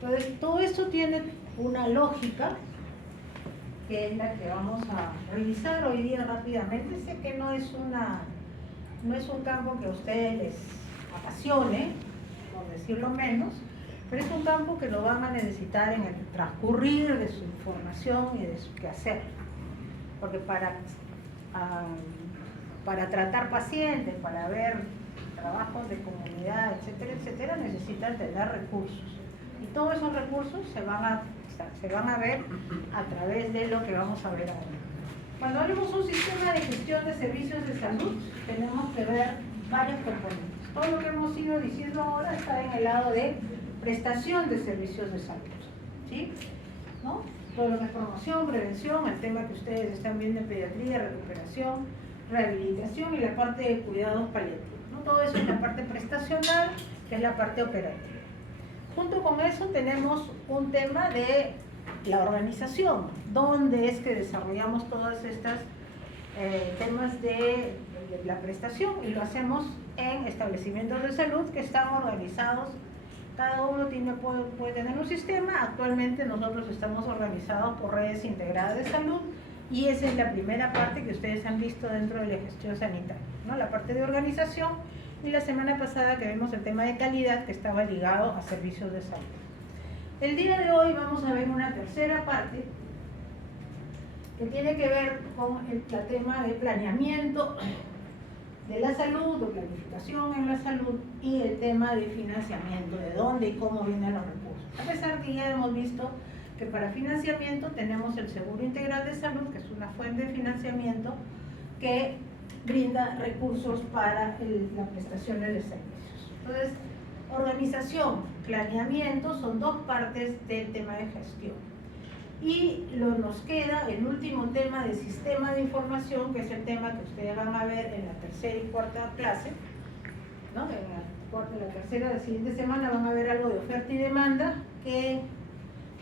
Entonces, todo esto tiene una lógica que es la que vamos a revisar hoy día rápidamente. Sé que no es un campo que a ustedes les apasione, por decirlo menos, pero es un campo que lo van a necesitar en el transcurrir de su información y de su quehacer. Porque para tratar pacientes, para ver trabajos de comunidad, etcétera, etcétera, necesitan tener recursos. Y todos esos recursos se van a ver a través de lo que vamos a ver ahora. Cuando hablamos de un sistema de gestión de servicios de salud, tenemos que ver varios componentes. Todo lo que hemos ido diciendo ahora está en el lado de prestación de servicios de salud, ¿sí? ¿No? Todo lo que es promoción, prevención, el tema que ustedes están viendo en pediatría, recuperación, rehabilitación y la parte de cuidados paliativos, ¿no? Todo eso es la parte prestacional, que es la parte operativa. Junto con eso tenemos un tema de la organización, donde es que desarrollamos todas estas temas de la prestación, y lo hacemos en establecimientos de salud que están organizados. Cada uno puede tener un sistema. Actualmente nosotros estamos organizados por redes integradas de salud, y esa es la primera parte que ustedes han visto dentro de la gestión sanitaria, ¿no? La parte de organización, y la semana pasada que vimos el tema de calidad, que estaba ligado a servicios de salud. El día de hoy vamos a ver una tercera parte que tiene que ver con el tema de planeamiento de la salud, o planificación en la salud, y el tema de financiamiento, de dónde y cómo vienen los recursos. A pesar que ya hemos visto que para financiamiento tenemos el Seguro Integral de Salud, que es una fuente de financiamiento que brinda recursos para las prestaciones de servicios. Entonces, organización, planeamiento son dos partes del tema de gestión. Y nos queda el último tema de sistema de información, que es el tema que ustedes van a ver en la tercera y cuarta clase, ¿no? En la tercera de la siguiente semana van a ver algo de oferta y demanda, que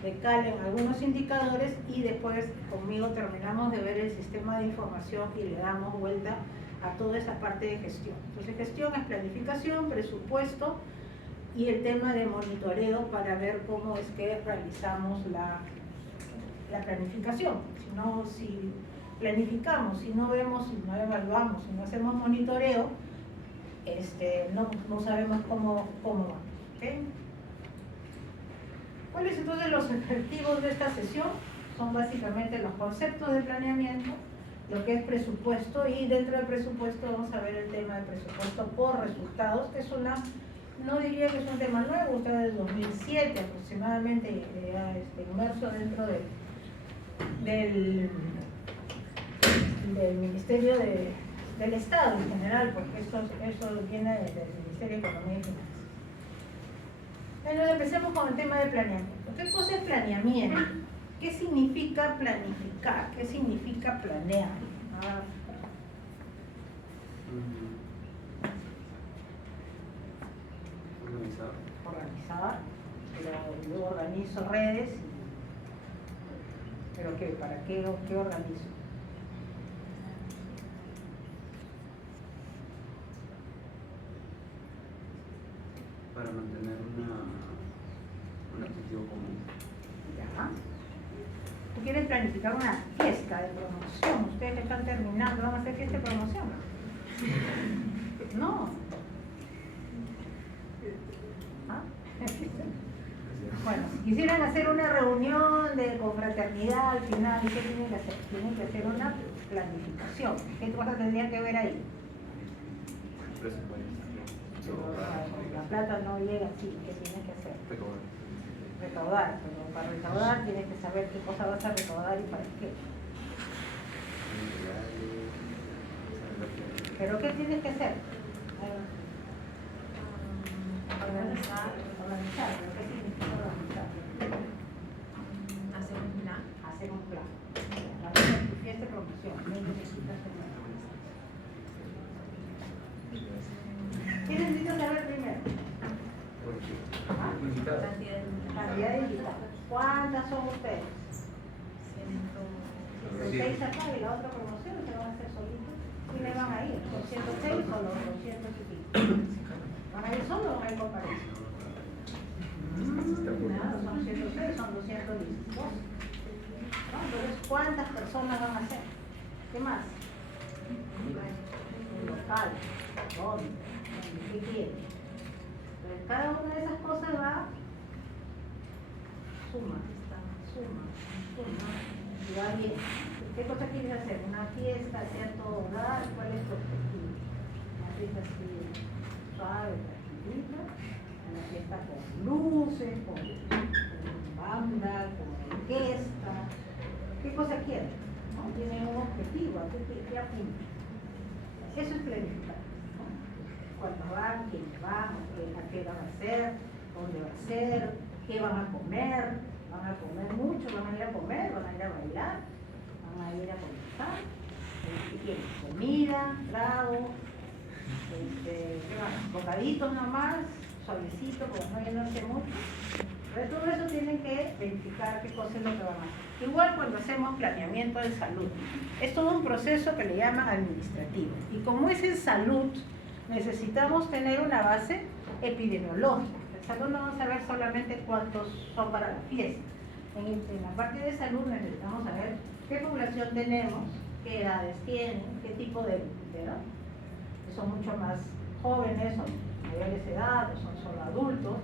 recalen algunos indicadores, y después conmigo terminamos de ver el sistema de información y le damos vuelta a toda esa parte de gestión. Entonces, gestión es planificación, presupuesto y el tema de monitoreo para ver cómo es que realizamos la planificación. Si planificamos, si no vemos, si no evaluamos, si no hacemos monitoreo, no sabemos cómo vamos, ¿okay? ¿Cuáles entonces los objetivos de esta sesión? Son básicamente los conceptos de planeamiento, lo que es presupuesto, y dentro del presupuesto vamos a ver el tema de presupuesto por resultados, que es no diría que es un tema nuevo, está desde 2007 aproximadamente, inmerso dentro del Ministerio del Estado en general, porque eso viene del Ministerio de Economía y Finanzas. Bueno, empecemos con el tema de planeamiento. ¿Qué cosa es planeamiento? ¿Qué significa planificar? ¿Qué significa planear? Organizar. Yo organizo redes. ¿Pero qué? ¿Para qué organizo? Para mantener un objetivo común. Ya. ¿Tú quieres planificar una fiesta de promoción? Ustedes están terminando, ¿van a hacer fiesta de promoción? No. ¿Ah? Bueno, si quisieran hacer una reunión de confraternidad al final, ¿qué tienen que hacer? Tienen que hacer una planificación. ¿Qué cosas tendrían que ver ahí? La plata no llega así, ¿qué tienes que hacer? Recaudar, pero para recaudar tienes que saber qué cosa vas a recaudar y para qué. ¿Pero qué tienes que hacer? Organizar. ¿Pero qué significa organizar? Hacer un plan. Hacer un plan. La fiesta de promoción. ¿Qué necesitas saber primero? Cantidad de invitados. ¿Cuántas son ustedes? 106 acá, y la otra promoción se van a hacer solitos. ¿Sí le van a ir? ¿Son 106 o los 200 y pico? ¿Van a ir solo o van a ir con pareja? Nada, son bien. ¿Qué cosa quieres hacer? ¿Una fiesta, hacer todo dar? ¿Cuál es tu objetivo? Una fiesta así suave, tranquilita, una fiesta con luces, con banda, con orquesta. ¿Qué cosa quieren? ¿No? Tienen un objetivo, ¿a qué apuntan? Eso es planificar, ¿no? Cuándo van, quiénes van, a qué van a hacer, dónde va a ser, qué van a comer. Van a comer mucho, van a ir a comer, van a ir a bailar, van a ir a conversar. ¿Qué quieren? Comida, trago, ¿qué más? Bocaditos nomás, suavecito, como no llenarse mucho. Pero todo eso tienen que verificar qué cosa es lo que van a hacer. Igual cuando hacemos planeamiento de salud, es todo un proceso que le llaman administrativo. Y como es en salud, necesitamos tener una base epidemiológica. En salud no vamos a ver solamente cuántos son para la fiesta. En la parte de salud necesitamos saber qué población tenemos, qué edades tienen, qué tipo de edad. Son mucho más jóvenes, son mayores de edad, o son solo adultos,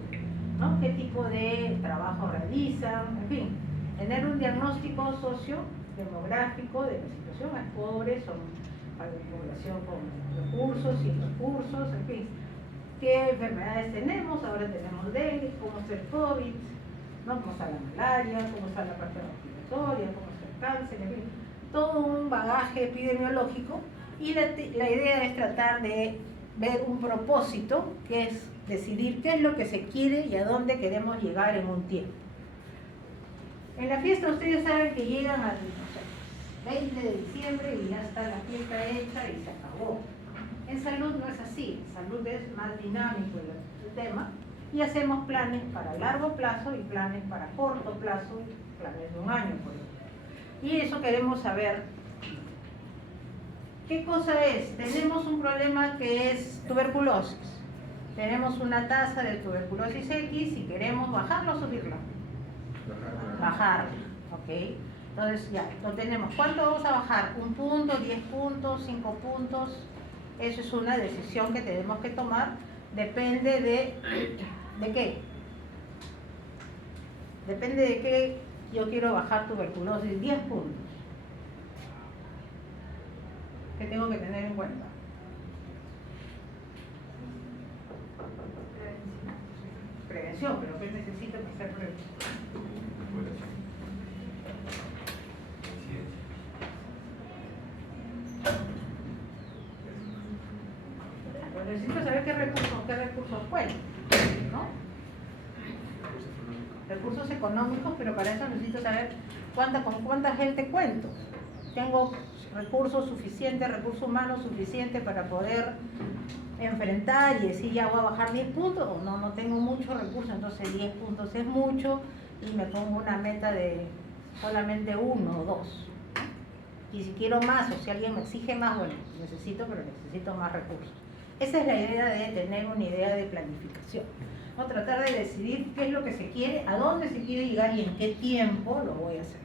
¿no? Qué tipo de trabajo realizan, en fin. Tener un diagnóstico sociodemográfico de la situación. Hay pobres, son población con recursos, sin recursos, en fin. ¿Qué enfermedades tenemos? Ahora tenemos dengue, cómo está el COVID, ¿no? Cómo está la malaria, cómo está la parte respiratoria, cómo está el cáncer, en fin. Todo un bagaje epidemiológico y la idea es tratar de ver un propósito, que es decidir qué es lo que se quiere y a dónde queremos llegar en un tiempo. En la fiesta ustedes saben que llegan al 20 de diciembre y ya está la fiesta hecha y se acabó. En salud no es así, en salud es más dinámico el tema y hacemos planes para largo plazo y planes para corto plazo y planes de un año, por ejemplo. Y eso queremos saber. ¿Qué cosa es? Tenemos un problema que es tuberculosis. Tenemos una tasa de tuberculosis X y queremos bajarla o subirla. Bajarla, ¿ok? Entonces ya, lo tenemos. ¿Cuánto vamos a bajar? ¿1 punto, 10 puntos, 5 puntos? Eso es una decisión que tenemos que tomar. Depende ¿de qué? Depende de qué yo quiero bajar tuberculosis. 10 puntos. ¿Qué tengo que tener en cuenta? Prevención, pero ¿qué necesito para hacer prevención? Pues necesito saber qué recursos cuentan, ¿no? Recursos económicos, pero para eso necesito saber con cuánta gente cuento. Tengo recursos suficientes, recursos humanos suficientes para poder enfrentar y decir ya voy a bajar 10 puntos, o no tengo muchos recursos, entonces 10 puntos es mucho y me pongo una meta de solamente 1 o 2. Y si quiero más o si alguien me exige más, bueno, necesito más recursos. Esa es la idea de tener una idea de planificación, ¿no? Tratar de decidir qué es lo que se quiere, a dónde se quiere llegar y en qué tiempo lo voy a hacer.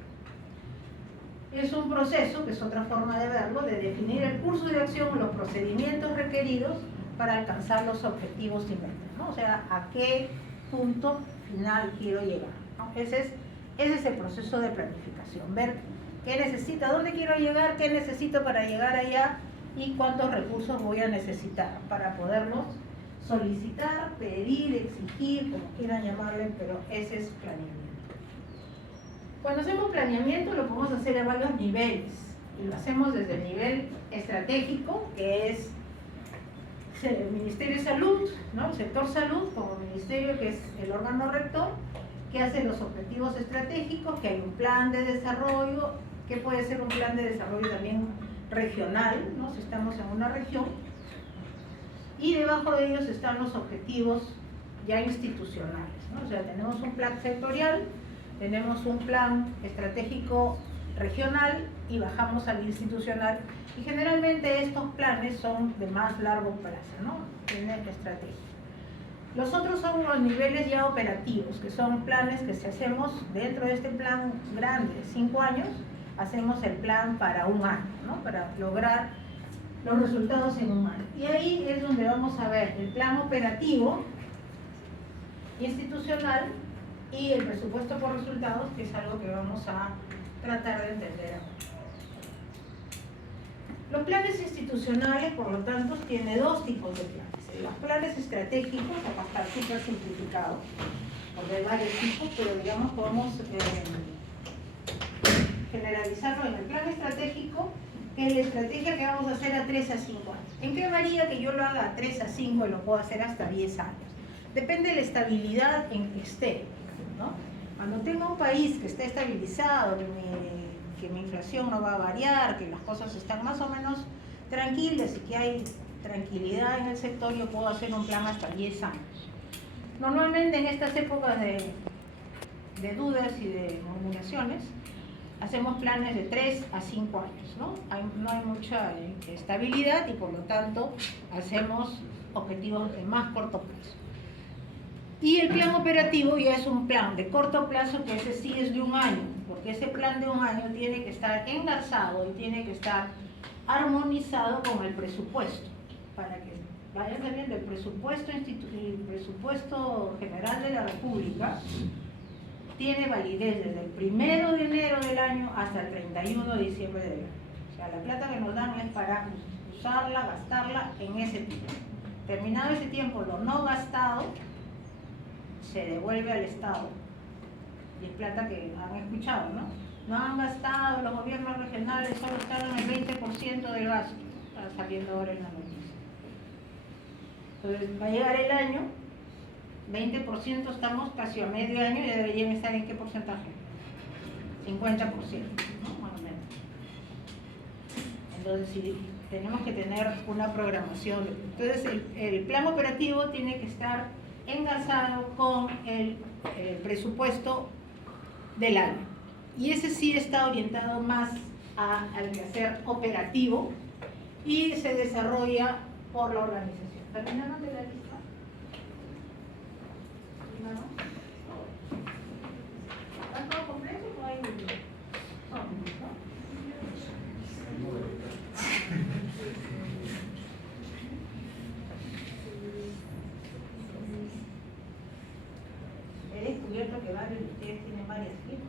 Es un proceso, que es otra forma de verlo, de definir el curso de acción, los procedimientos requeridos para alcanzar los objetivos y metas, ¿no? O sea, a qué punto final quiero llegar, ¿no? Ese es el proceso de planificación, ver qué necesito, a dónde quiero llegar, qué necesito para llegar allá y cuántos recursos voy a necesitar para poderlos solicitar, pedir, exigir, como quieran llamarle, pero ese es planeamiento. Cuando hacemos planeamiento lo podemos hacer a varios niveles y lo hacemos desde el nivel estratégico, que es el Ministerio de Salud, ¿no? El sector salud como ministerio, que es el órgano rector, que hace los objetivos estratégicos, que hay un plan de desarrollo, que puede ser un plan de desarrollo también regional, ¿no? Si estamos en una región, y debajo de ellos están los objetivos ya institucionales, ¿no? O sea, tenemos un plan sectorial, tenemos un plan estratégico regional y bajamos al institucional, y generalmente estos planes son de más largo plazo, ¿no? Tienen estrategia. Los otros son los niveles ya operativos, que son planes que si hacemos dentro de este plan grande de 5 años, hacemos el plan para un año, ¿no? Para lograr los resultados en un año. Y ahí es donde vamos a ver el plan operativo, institucional y el presupuesto por resultados, que es algo que vamos a tratar de entender ahora. Los planes institucionales, por lo tanto, tienen dos tipos de planes. Los planes estratégicos, acá está súper simplificado, porque hay varios tipos, pero digamos podemos generalizarlo en el plan estratégico, que es la estrategia que vamos a hacer a 3 a 5 años. ¿En qué varía que yo lo haga a 3 a 5 y lo puedo hacer hasta 10 años? Depende de la estabilidad en que esté, ¿no? Cuando tenga un país que esté estabilizado, que mi inflación no va a variar, que las cosas están más o menos tranquilas y que hay tranquilidad en el sector, yo puedo hacer un plan hasta 10 años. Normalmente en estas épocas de dudas y de murmuraciones, hacemos planes de 3 a 5 años, ¿no? No hay mucha estabilidad y por lo tanto hacemos objetivos de más corto plazo. Y el plan operativo ya es un plan de corto plazo, que ese sí es de un año, porque ese plan de un año tiene que estar engarzado y tiene que estar armonizado con el presupuesto, para que vaya saliendo el presupuesto general de la República. Tiene validez desde el 1 de enero del año hasta el 31 de diciembre del año. O sea, la plata que nos dan es para usarla, gastarla en ese tiempo. Terminado ese tiempo, lo no gastado se devuelve al Estado. Y es plata que han escuchado, ¿no? No han gastado, los gobiernos regionales solo gastaron el 20% del gasto. Está saliendo ahora en la noticia. Entonces va a llegar el año, 20%, estamos casi a medio año y deberían estar en qué porcentaje? 50%, ¿no? Más o menos. Entonces sí, tenemos que tener una programación. Entonces el plan operativo tiene que estar engarzado con el presupuesto del año. Y ese sí está orientado más al quehacer operativo y se desarrolla por la organización. ¿Terminaron de la lista? ¿Está todo completo o hay un no? He descubierto que varios de ustedes tienen varias firmas.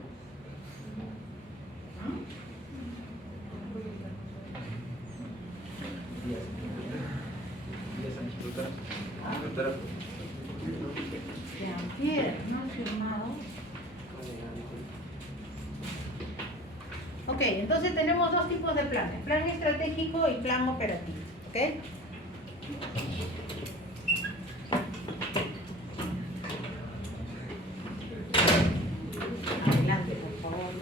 No firmado. Ok, entonces tenemos dos tipos de planes, plan estratégico y plan operativo. ¿Ok? Adelante, por favor.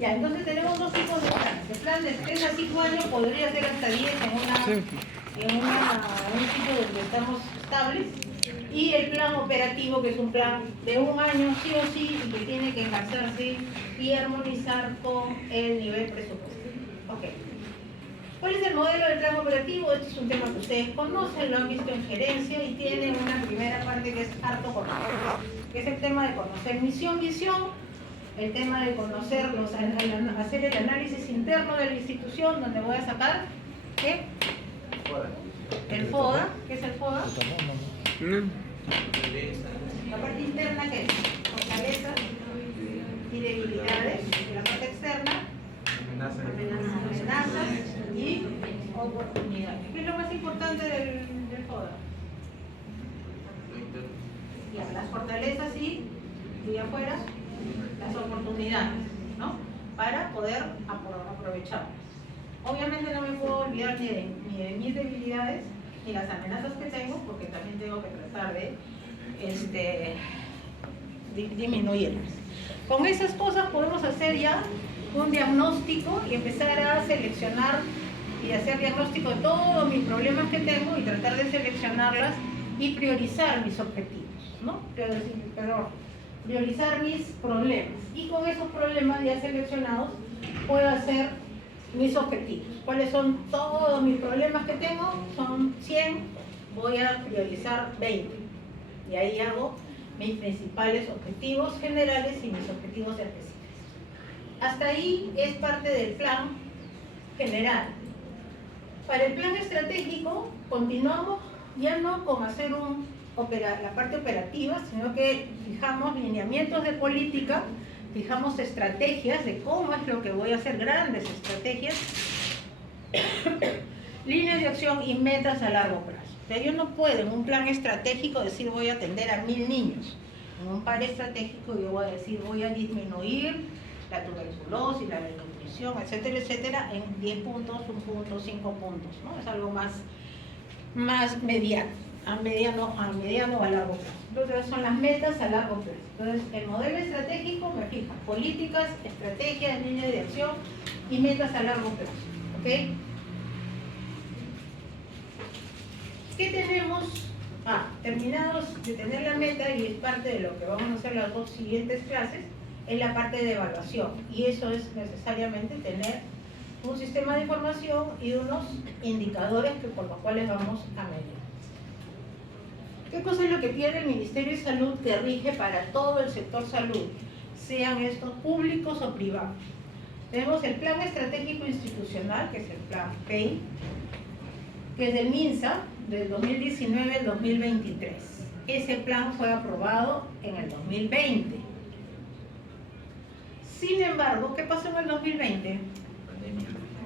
Ya, entonces tenemos dos tipos de planes. El plan de 3 a 5 años podría ser hasta 10 en un sitio donde estamos estables. Y el plan operativo, que es un plan de un año sí o sí y que tiene que engarzarse y armonizar con el nivel presupuestario. Ok. ¿Cuál es el modelo del plan operativo? Este es un tema que ustedes conocen, lo han visto en gerencia y tiene una primera parte que es harto conocer, que es el tema de conocer misión, visión, el tema de conocer, hacer el análisis interno de la institución, donde voy a sacar, ¿qué? El FODA. ¿Qué es el FODA? La parte interna, ¿qué es? Fortalezas y debilidades. Y la parte externa, amenazas y oportunidades. ¿Qué es lo más importante del FODA? Ya, las fortalezas y afuera, las oportunidades, ¿no? Para poder aprovecharlas. Obviamente no me puedo olvidar ni de mis debilidades ni las amenazas que tengo, porque también tengo que tratar de disminuirlas. Con esas cosas podemos hacer ya un diagnóstico y empezar a seleccionar y hacer diagnóstico de todos mis problemas que tengo y tratar de seleccionarlas y priorizar mis objetivos, ¿no? Priorizar mis problemas. Y con esos problemas ya seleccionados puedo hacer mis objetivos. ¿Cuáles son todos mis problemas que tengo? Son 100, voy a priorizar 20. Y ahí hago mis principales objetivos generales y mis objetivos específicos. Hasta ahí es parte del plan general. Para el plan estratégico continuamos ya no con hacer la parte operativa, sino que fijamos lineamientos de política, fijamos estrategias de cómo es lo que voy a hacer, grandes estrategias, líneas de acción y metas a largo plazo. O sea, yo no puedo en un plan estratégico decir voy a atender a 1000 niños. En un plan estratégico yo voy a decir voy a disminuir la tuberculosis, la desnutrición, etcétera, etcétera, en 10 puntos, 1 punto, 5 puntos, ¿no? Es algo más mediano, a mediano o a largo plazo. Entonces son las metas a largo plazo. Entonces el modelo estratégico me fija políticas, estrategias, líneas de acción y metas a largo plazo. ¿Ok? ¿Qué tenemos? Terminados de tener la meta, y es parte de lo que vamos a hacer las 2 siguientes clases, es la parte de evaluación. Y eso es necesariamente tener un sistema de información y unos indicadores por los cuales vamos a medir. ¿Qué cosa es lo que tiene el Ministerio de Salud que rige para todo el sector salud? Sean estos públicos o privados. Tenemos el Plan Estratégico Institucional, que es el Plan PEI, que es del MINSA, del 2019 al 2023. Ese plan fue aprobado en el 2020. Sin embargo, ¿qué pasó en el 2020?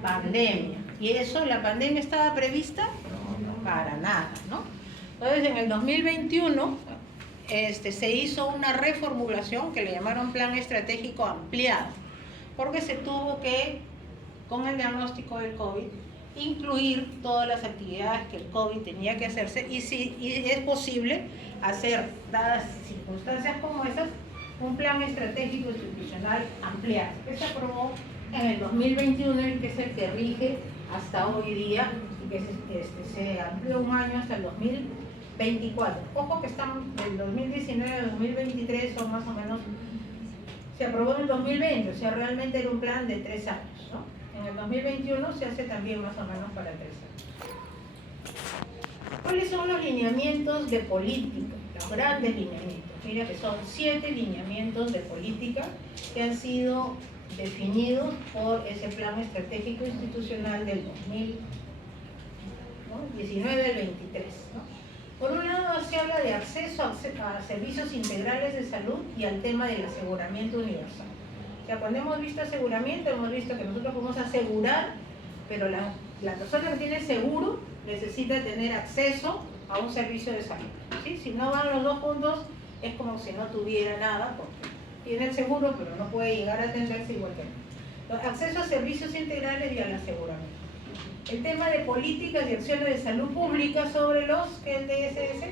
Pandemia. ¿Y eso, la pandemia estaba prevista? Para nada, ¿no? Entonces, en el 2021 se hizo una reformulación que le llamaron Plan Estratégico Ampliado, porque se tuvo que, con el diagnóstico del COVID, incluir todas las actividades que el COVID tenía que hacerse y es posible hacer, dadas circunstancias como esas, un plan estratégico institucional ampliado, que se aprobó en el 2021 y que es el que rige hasta hoy día y que se amplió un año hasta el 2024. Ojo que están del 2019 al 2023 son más o menos, se aprobó en el 2020, o sea, realmente era un plan de 3 años, ¿no? En el 2021 se hace también más o menos para 3 años. ¿Cuáles son los lineamientos de política? Los grandes lineamientos. Mira que son 7 lineamientos de política que han sido definidos por ese plan estratégico institucional del 2019 al 23. ¿No? Por un lado se habla de acceso a servicios integrales de salud y al tema del aseguramiento universal. O sea, cuando hemos visto aseguramiento, hemos visto que nosotros podemos asegurar, pero la persona que tiene seguro necesita tener acceso a un servicio de salud. ¿Sí? Si no van los 2 puntos, es como si no tuviera nada, porque tiene el seguro, pero no puede llegar a atenderse igual que no. Entonces, acceso a servicios integrales y al aseguramiento. El tema de políticas y acciones de salud pública sobre los DSS.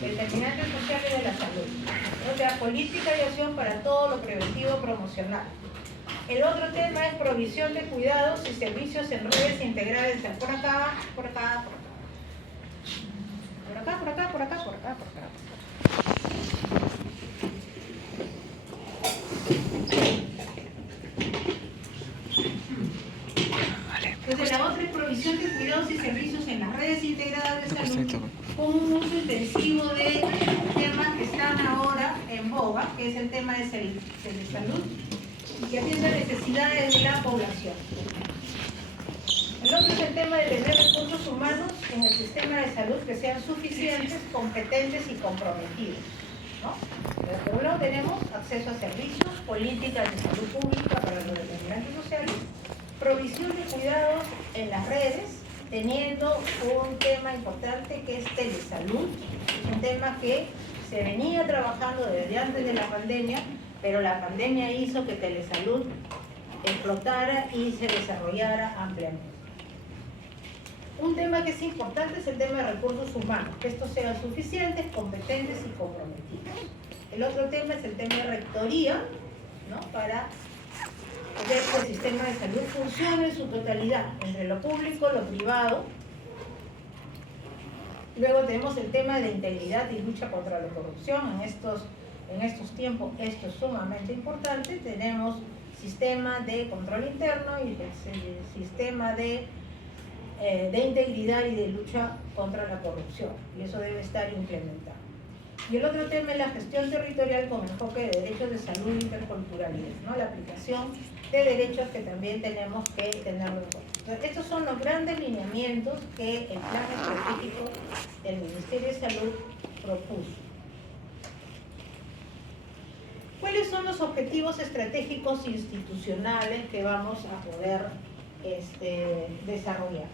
Determinantes sociales de la salud. O sea, política y acción para todo lo preventivo promocional. El otro tema es provisión de cuidados y servicios en redes integrales. Por acá, por acá, por acá. Por acá, por acá, por acá, por acá, por acá. Entonces, la otra es provisión de cuidados y servicios en las redes integradas de salud, con un uso intensivo de temas que están ahora en boga, que es el tema de salud y que atiende necesidades de la población. El otro es el tema de tener recursos humanos en el sistema de salud que sean suficientes, competentes y comprometidos, ¿no? Por un lado tenemos acceso a servicios, políticas de salud pública para los determinantes sociales, provisión de cuidados en las redes, teniendo un tema importante que es telesalud, un tema que se venía trabajando desde antes de la pandemia, pero la pandemia hizo que telesalud explotara y se desarrollara ampliamente. Un tema que es importante es el tema de recursos humanos, que estos sean suficientes, competentes y comprometidos. El otro tema es el tema de rectoría, ¿no? Para ver que el sistema de salud funcione en su totalidad, entre lo público, lo privado. Luego tenemos el tema de integridad y lucha contra la corrupción. En estos tiempos esto es sumamente importante. Tenemos sistema de control interno y el sistema de integridad y de lucha contra la corrupción, y eso debe estar implementado. Y el otro tema es la gestión territorial con enfoque de derechos de salud e interculturalidad, ¿no? La aplicación de derechos que también tenemos que tenerlo en cuenta. Entonces, estos son los grandes lineamientos que el plan estratégico del Ministerio de Salud propuso. ¿Cuáles son los objetivos estratégicos institucionales que vamos a poder desarrollar?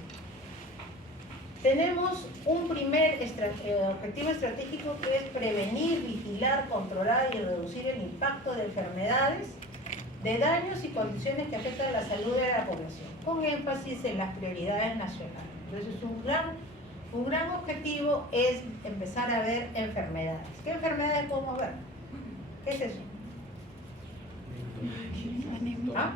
Tenemos un primer objetivo estratégico que es prevenir, vigilar, controlar y reducir el impacto de enfermedades, de daños y condiciones que afectan la salud de la población, con énfasis en las prioridades nacionales. Entonces, un gran objetivo es empezar a ver enfermedades. ¿Qué enfermedades podemos ver? ¿Qué es eso? ¿Ah?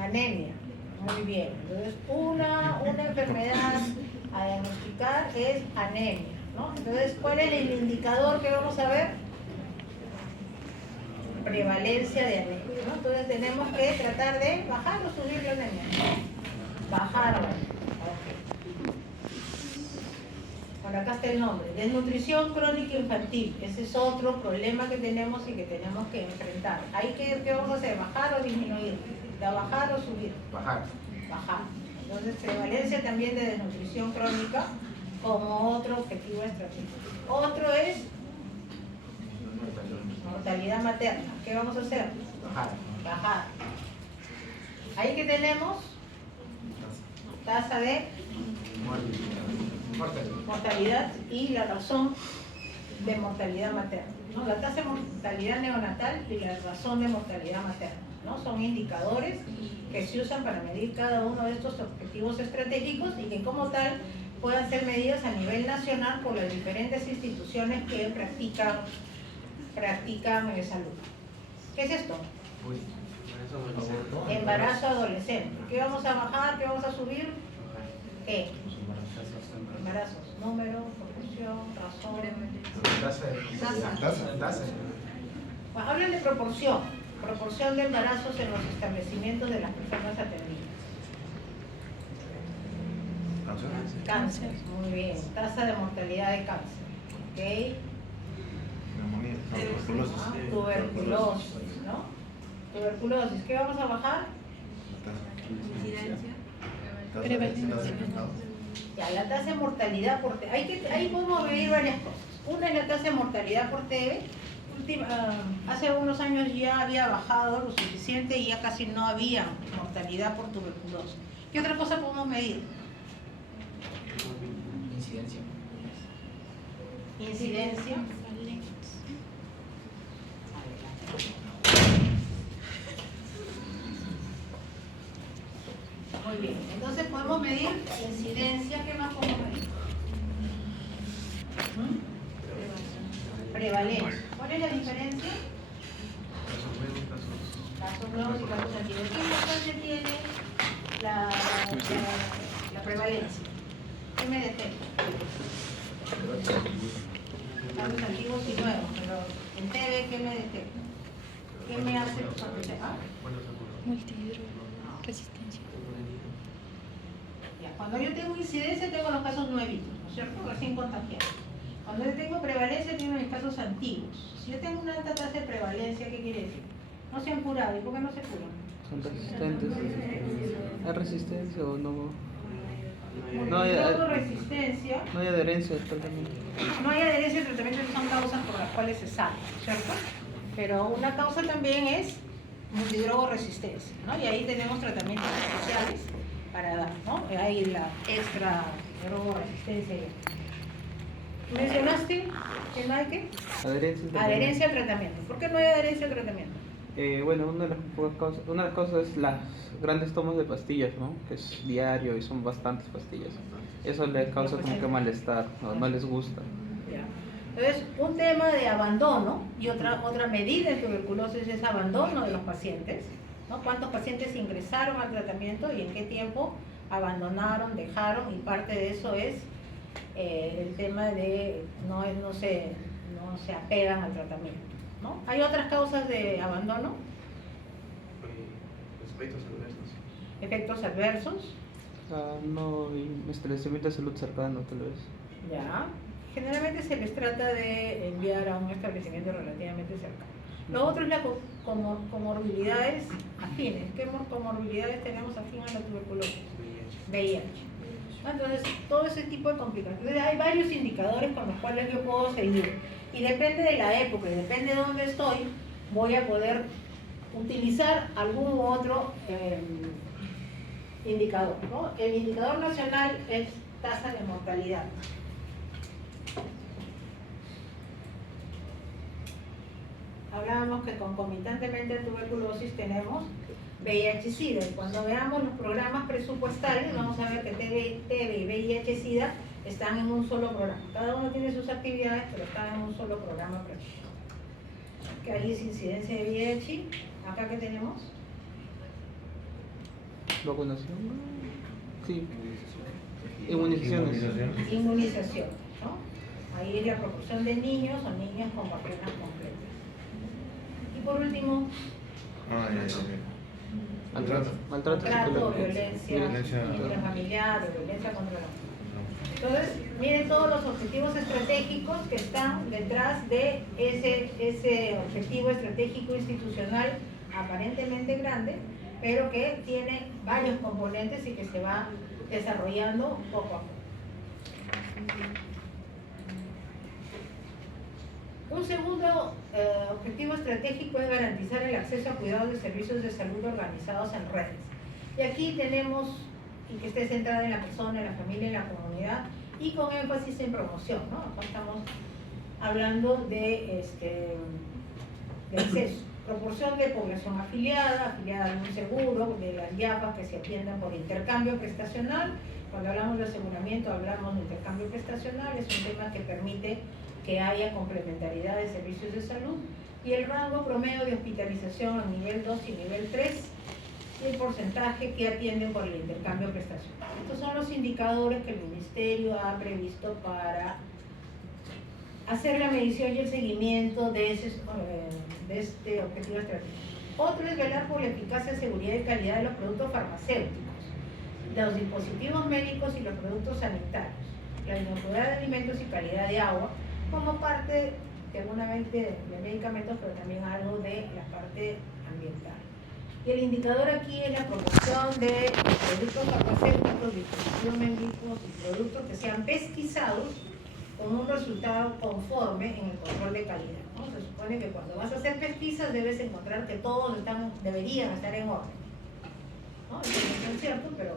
Anemia. Muy bien. Entonces, una enfermedad a diagnosticar es anemia, ¿no? Entonces, ¿cuál es el indicador que vamos a ver? Prevalencia de anemia, ¿no? Entonces, tenemos que tratar de bajar o subir la anemia. Bajarla. Okay. Bueno, acá está el nombre. Desnutrición crónica infantil. Ese es otro problema que tenemos y que tenemos que enfrentar. ¿Ahí qué vamos a hacer? ¿Bajar o disminuir? ¿La bajar o subir? Bajar. Bajar. Entonces, prevalencia también de desnutrición crónica como otro objetivo estratégico. Otro es mortalidad materna. ¿Qué vamos a hacer? Bajar. Bajar. Ahí que tenemos tasa de mortalidad y la razón de mortalidad materna, ¿no? La tasa de mortalidad neonatal y la razón de mortalidad materna, ¿no? Son indicadores que se usan para medir cada uno de estos objetivos estratégicos y que como tal puedan ser medidas a nivel nacional por las diferentes instituciones que practican salud. ¿Qué es esto? Embarazo adolescente. ¿Qué vamos a bajar? ¿Qué vamos a subir? ¿Qué? Embarazos. Número, proporción, razón. Tasa. Bueno, hablan de proporción. Proporción de embarazos en los establecimientos de las personas atendidas. Cáncer. Muy bien. Tasa de mortalidad de cáncer. ¿Ok? Tuberculosis, ¿no? Tuberculosis. ¿Qué vamos a bajar? Ya, la tasa de mortalidad por TB. Ahí podemos medir varias cosas. Una es la tasa de mortalidad por TB. Hace unos años ya había bajado lo suficiente y ya casi no había mortalidad por tuberculosis. ¿Qué otra cosa podemos medir? Incidencia. Muy bien, entonces podemos medir incidencia. ¿Qué más podemos medir? Prevalencia. ¿Cuál es la diferencia? Casos nuevos y casos antiguos. ¿Qué importancia tiene la prevalencia? ¿Qué me detecta? Casos antiguos y nuevos, pero en TB, ¿qué me detecta? ¿Qué me hace sospechoso? Multihidroresistencia. Ya, cuando yo tengo incidencia, tengo los casos nuevitos, ¿no es cierto? Recién contagiados. Cuando yo tengo prevalencia, tengo mis casos antiguos. Si yo tengo una alta tasa de prevalencia, ¿qué quiere decir? No se han curado. ¿Y por qué no se curan? Son resistentes. ¿Hay resistencia o no? No hay resistencia. No hay adherencia al tratamiento. No hay adherencia al tratamiento, son causas por las cuales se sale, ¿cierto? Pero una causa también es multidrogoresistencia, ¿no? Y ahí tenemos tratamientos especiales para dar, ¿no? Hay la extra drogoresistencia. ¿Mencionaste que no hay qué? Adherencia al tratamiento. ¿Por qué no hay adherencia al tratamiento? Bueno, una de las cosas es las grandes tomas de pastillas, ¿no? Que es diario y son bastantes pastillas. Eso le causa como que malestar, no les gusta. Ya. Entonces, un tema de abandono y otra medida en tuberculosis es abandono de los pacientes, ¿no? ¿Cuántos pacientes ingresaron al tratamiento y en qué tiempo abandonaron, dejaron? Y parte de eso es el tema de no se apegan al tratamiento, ¿no? ¿Hay otras causas de abandono? Efectos adversos. No, y establecimiento de salud cercano, tal vez. Ya. generalmente se les trata de enviar a un establecimiento relativamente cercano. Lo otro es la comorbilidades afines. ¿Qué comorbilidades tenemos afín a la tuberculosis? VIH. Entonces, todo ese tipo de complicaciones. Entonces, hay varios indicadores con los cuales yo puedo seguir. Y depende de la época y depende de dónde estoy, voy a poder utilizar algún u otro indicador, ¿no? El indicador nacional es tasa de mortalidad. Hablábamos que concomitantemente a tuberculosis tenemos VIH-Sida. Cuando veamos los programas presupuestales, vamos a ver que TB y VIH-Sida están en un solo programa. Cada uno tiene sus actividades, pero están en un solo programa presupuestario. Que ahí es incidencia de VIH. Acá que tenemos ¿Vacunación? Sí. Inmunizaciones. inmunización, ¿no? Ahí es la proporción de niños o niñas con vacunas completas. Y por último, Maltrato trato o psicológico. violencia intrafamiliar o violencia contra la mujer. Entonces, miren todos los objetivos estratégicos que están detrás de ese objetivo estratégico institucional aparentemente grande, pero que tiene varios componentes y que se va desarrollando poco a poco. Un segundo objetivo estratégico es garantizar el acceso a cuidados de servicios de salud organizados en redes. Y aquí tenemos, y que esté centrada en la persona, en la familia, en la comunidad, y con énfasis en promoción, ¿no? Acá estamos hablando de acceso. Proporción de población afiliada a un seguro, de las IAPAs que se atiendan por intercambio prestacional. Cuando hablamos de aseguramiento hablamos de intercambio prestacional, es un tema que permite que haya complementariedad de servicios de salud, y el rango promedio de hospitalización a nivel 2 y nivel 3, y el porcentaje que atienden por el intercambio prestacional. Estos son los indicadores que el Ministerio ha previsto para hacer la medición y el seguimiento de este objetivo estratégico. Otro es velar por la eficacia, seguridad y calidad de los productos farmacéuticos, los dispositivos médicos y los productos sanitarios, la inocuidad de alimentos y calidad de agua, como parte de algunamente de medicamentos, pero también algo de la parte ambiental. Y el indicador aquí es la promoción de productos farmacéuticos, dispositivos médicos y productos que sean pesquisados con un resultado conforme en el control de calidad, ¿no? Se supone que cuando vas a hacer pesquisas debes encontrar que todos deberían estar en orden, ¿no? Eso no es cierto, pero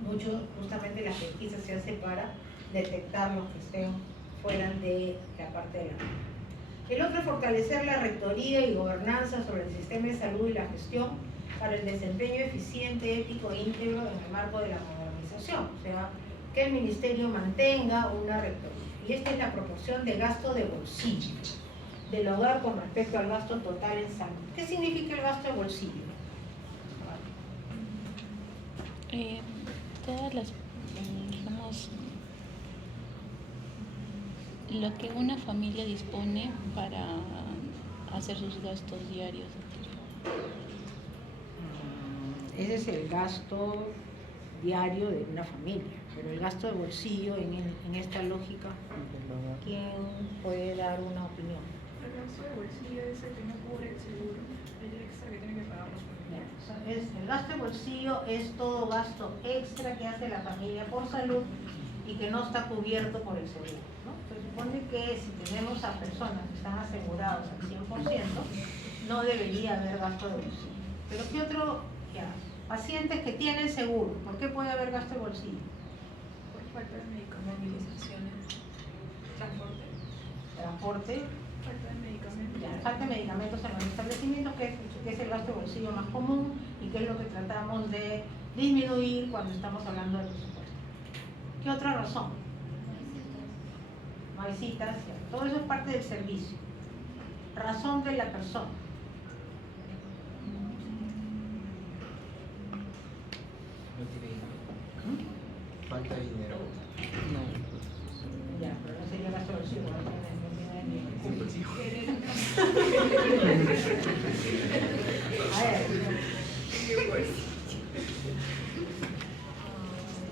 mucho, justamente las pesquisas se hacen para detectar los que estén fuera de la parte de la ley. El otro es fortalecer la rectoría y gobernanza sobre el sistema de salud y la gestión para el desempeño eficiente, ético e íntegro en el marco de la modernización, o sea, que el Ministerio mantenga una rectoría. Y esta es la proporción de gasto de bolsillo del hogar con respecto al gasto total en salud. ¿Qué significa el gasto de bolsillo? Todas las, digamos, lo que una familia dispone para hacer sus gastos diarios. Ese es el gasto diario de una familia, pero el gasto de bolsillo en esta lógica, ¿quién puede dar una opinión? El gasto de bolsillo es el que no cubre el seguro, el extra que tiene que pagar los familiares. El gasto de bolsillo es todo gasto extra que hace la familia por salud y que no está cubierto por el seguro, ¿no? Se supone que si tenemos a personas que están asegurados al 100%, no debería haber gasto de bolsillo. Pero ¿qué otro? Ya, pacientes que tienen seguro, ¿por qué puede haber gasto de bolsillo? Por falta de medicamentizaciones, Transporte, falta de medicamentos. ya, falta de medicamentos en los establecimientos, que es el gasto de bolsillo más común y que es lo que tratamos de disminuir cuando estamos hablando de presupuesto. ¿Qué otra razón? No hay citas, todo eso es parte del servicio. Razón de la persona. Falta de dinero. Ya, pero no sería gasto de bolsillo, no a ver.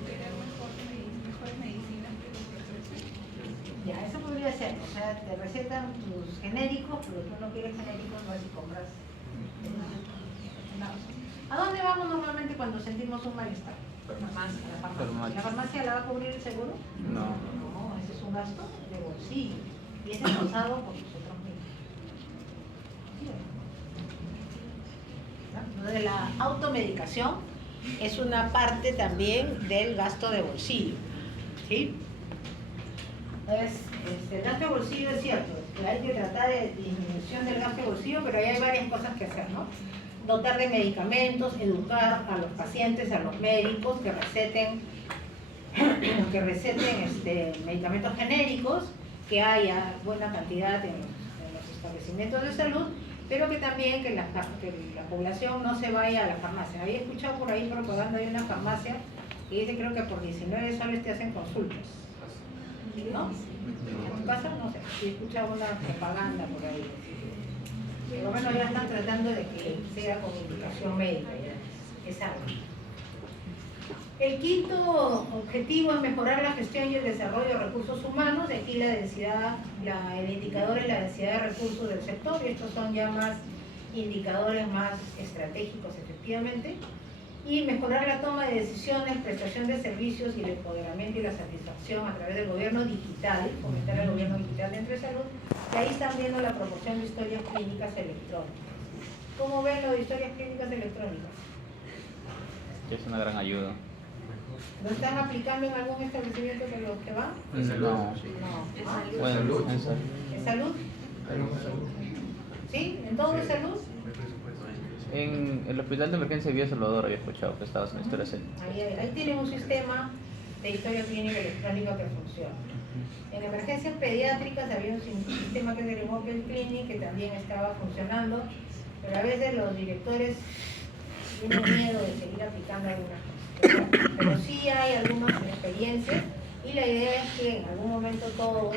Tener mejores medicinas que los profesores. genéricos, pero tú no quieres genéricos, no es si compras. ¿A dónde vamos normalmente cuando sentimos un malestar? Farmacia. A la farmacia. ¿La farmacia la va a cubrir el seguro? No. No, ese es un gasto de bolsillo y ese es causado por nosotros mismos. ¿Sí o no? Entonces la automedicación es una parte también del gasto de bolsillo. ¿Sí? Entonces, el gasto de bolsillo es cierto, que hay que tratar de disminución del gasto de bolsillo, pero ahí hay varias cosas que hacer, ¿no? Dotar de medicamentos, educar a los pacientes, a los médicos que receten medicamentos genéricos, que haya buena cantidad en los establecimientos de salud, pero que también que la población no se vaya a la farmacia. Había escuchado por ahí propaganda de una farmacia que dice, creo que por 19 soles te hacen consultas, ¿no? ¿En tu casa? No sé, he escuchado una propaganda por ahí. Pero bueno, ya están tratando de que sea con indicación médica, ya, es algo. El quinto objetivo es mejorar la gestión y el desarrollo de recursos humanos. De aquí la densidad, el indicador es la densidad de recursos del sector, y estos son ya más indicadores más estratégicos efectivamente. Y mejorar la toma de decisiones, prestación de servicios y el empoderamiento y la satisfacción a través del gobierno digital, fomentar el gobierno digital dentro de salud. Y ahí están viendo la proporción de historias clínicas electrónicas. ¿Cómo ven lo de historias clínicas electrónicas? Es una gran ayuda. ¿Lo están aplicando en algún establecimiento que los que van? No. No. Bueno, en salud. ¿En salud? ¿Sí? ¿En todo de salud? En el hospital de emergencia de Villa Salvador había escuchado que estabas en historia clínica. Ahí tienen un sistema de historia clínica electrónica que funciona. En emergencias pediátricas había un sistema que es el Mobile Clinic que también estaba funcionando, pero a veces los directores tienen miedo de seguir aplicando algunas cosas. Pero sí hay algunas experiencias y la idea es que en algún momento todos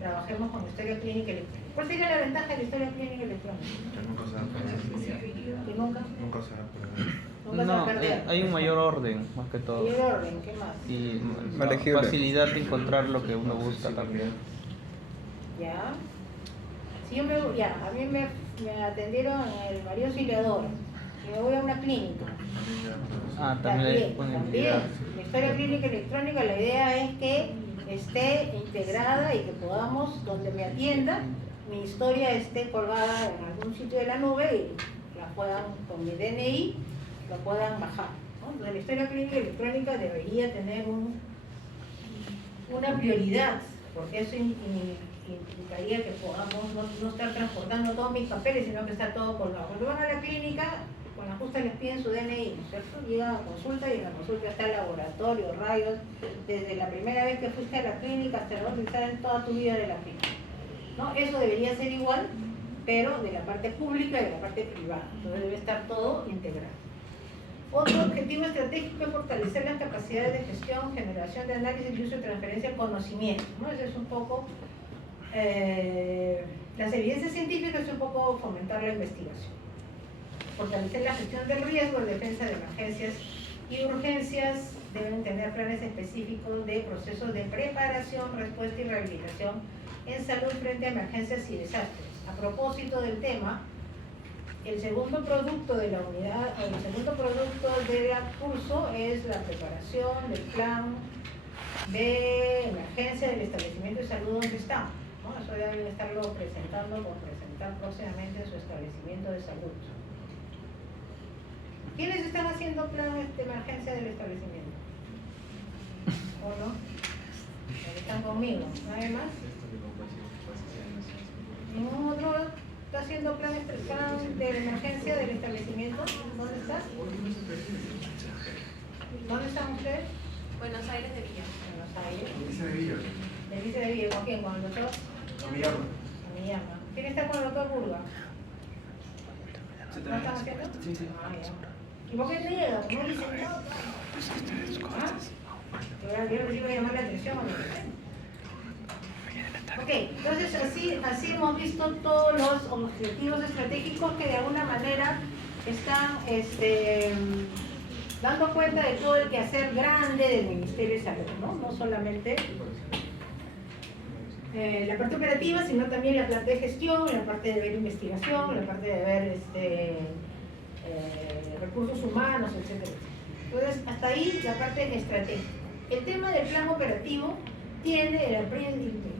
trabajemos con historia clínica electrónica. ¿Cuál sería la ventaja de la historia clínica electrónica? Que nunca se va a perder. ¿Que nunca? Nunca se va a perder. Nunca se va a perder. Hay un mayor orden, más que todo. Mayor orden, ¿qué más? Y Más legible. facilidad de encontrar lo que uno busca también. ¿Ya? Si yo a mí me atendieron en el María Auxiliadora y me voy a una clínica. También hay También. disponibilidad. La historia clínica electrónica, la idea es que esté integrada y que podamos, donde me atienda, mi historia esté colgada en algún sitio de la nube y la puedan, con mi DNI, lo puedan bajar, ¿no? Entonces, la historia clínica electrónica debería tener una prioridad, porque eso implicaría que podamos no estar transportando todos mis papeles, sino que está todo colgado. Cuando van a la clínica, con la justa les piden su DNI, ¿no es cierto? Llega a consulta y en la consulta está el laboratorio, rayos, desde la primera vez que fuiste a la clínica hasta la otra, en toda tu vida de la clínica, ¿no? Eso debería ser igual, pero de la parte pública y de la parte privada. Entonces debe estar todo integrado. Otro objetivo estratégico es fortalecer las capacidades de gestión, generación de análisis y uso de transferencia de conocimiento, ¿no? Ese es un poco, las evidencias científicas es un poco fomentar la investigación. Fortalecer la gestión del riesgo, defensa de emergencias y urgencias, deben tener planes específicos de procesos de preparación, respuesta y rehabilitación en salud frente a emergencias y desastres. A propósito del tema, el segundo producto de la unidad, el segundo producto del curso es la preparación del plan de emergencia del establecimiento de salud donde está, ¿no? Eso deben estarlo presentando o presentar próximamente en su establecimiento de salud. ¿Quiénes están haciendo planes de emergencia del establecimiento? ¿O no? ¿Están conmigo? ¿Nadie más? ¿Ningún otro está haciendo plan de emergencia del establecimiento? ¿Dónde está? ¿Dónde están ustedes? Buenos Aires de Villa. Buenos Aires. Dice de Villa. ¿Le dice de Villa? ¿Con quién? ¿Con el doctor? A mi llama. A mi llama. ¿Quién está con el doctor Burga? ¿No están haciendo? Sí, sí. Ah, ya. ¿Y por qué no llega? ¿No dicen nada? ¿Ah? Yo les iba a llamar la atención a Ok, entonces así hemos visto todos los objetivos estratégicos que de alguna manera están dando cuenta de todo el quehacer grande del Ministerio de Salud, ¿no? No solamente la parte operativa, sino también la parte de gestión, la parte de ver investigación, la parte de ver recursos humanos, etc. Entonces, hasta ahí la parte estratégica. El tema del plan operativo tiene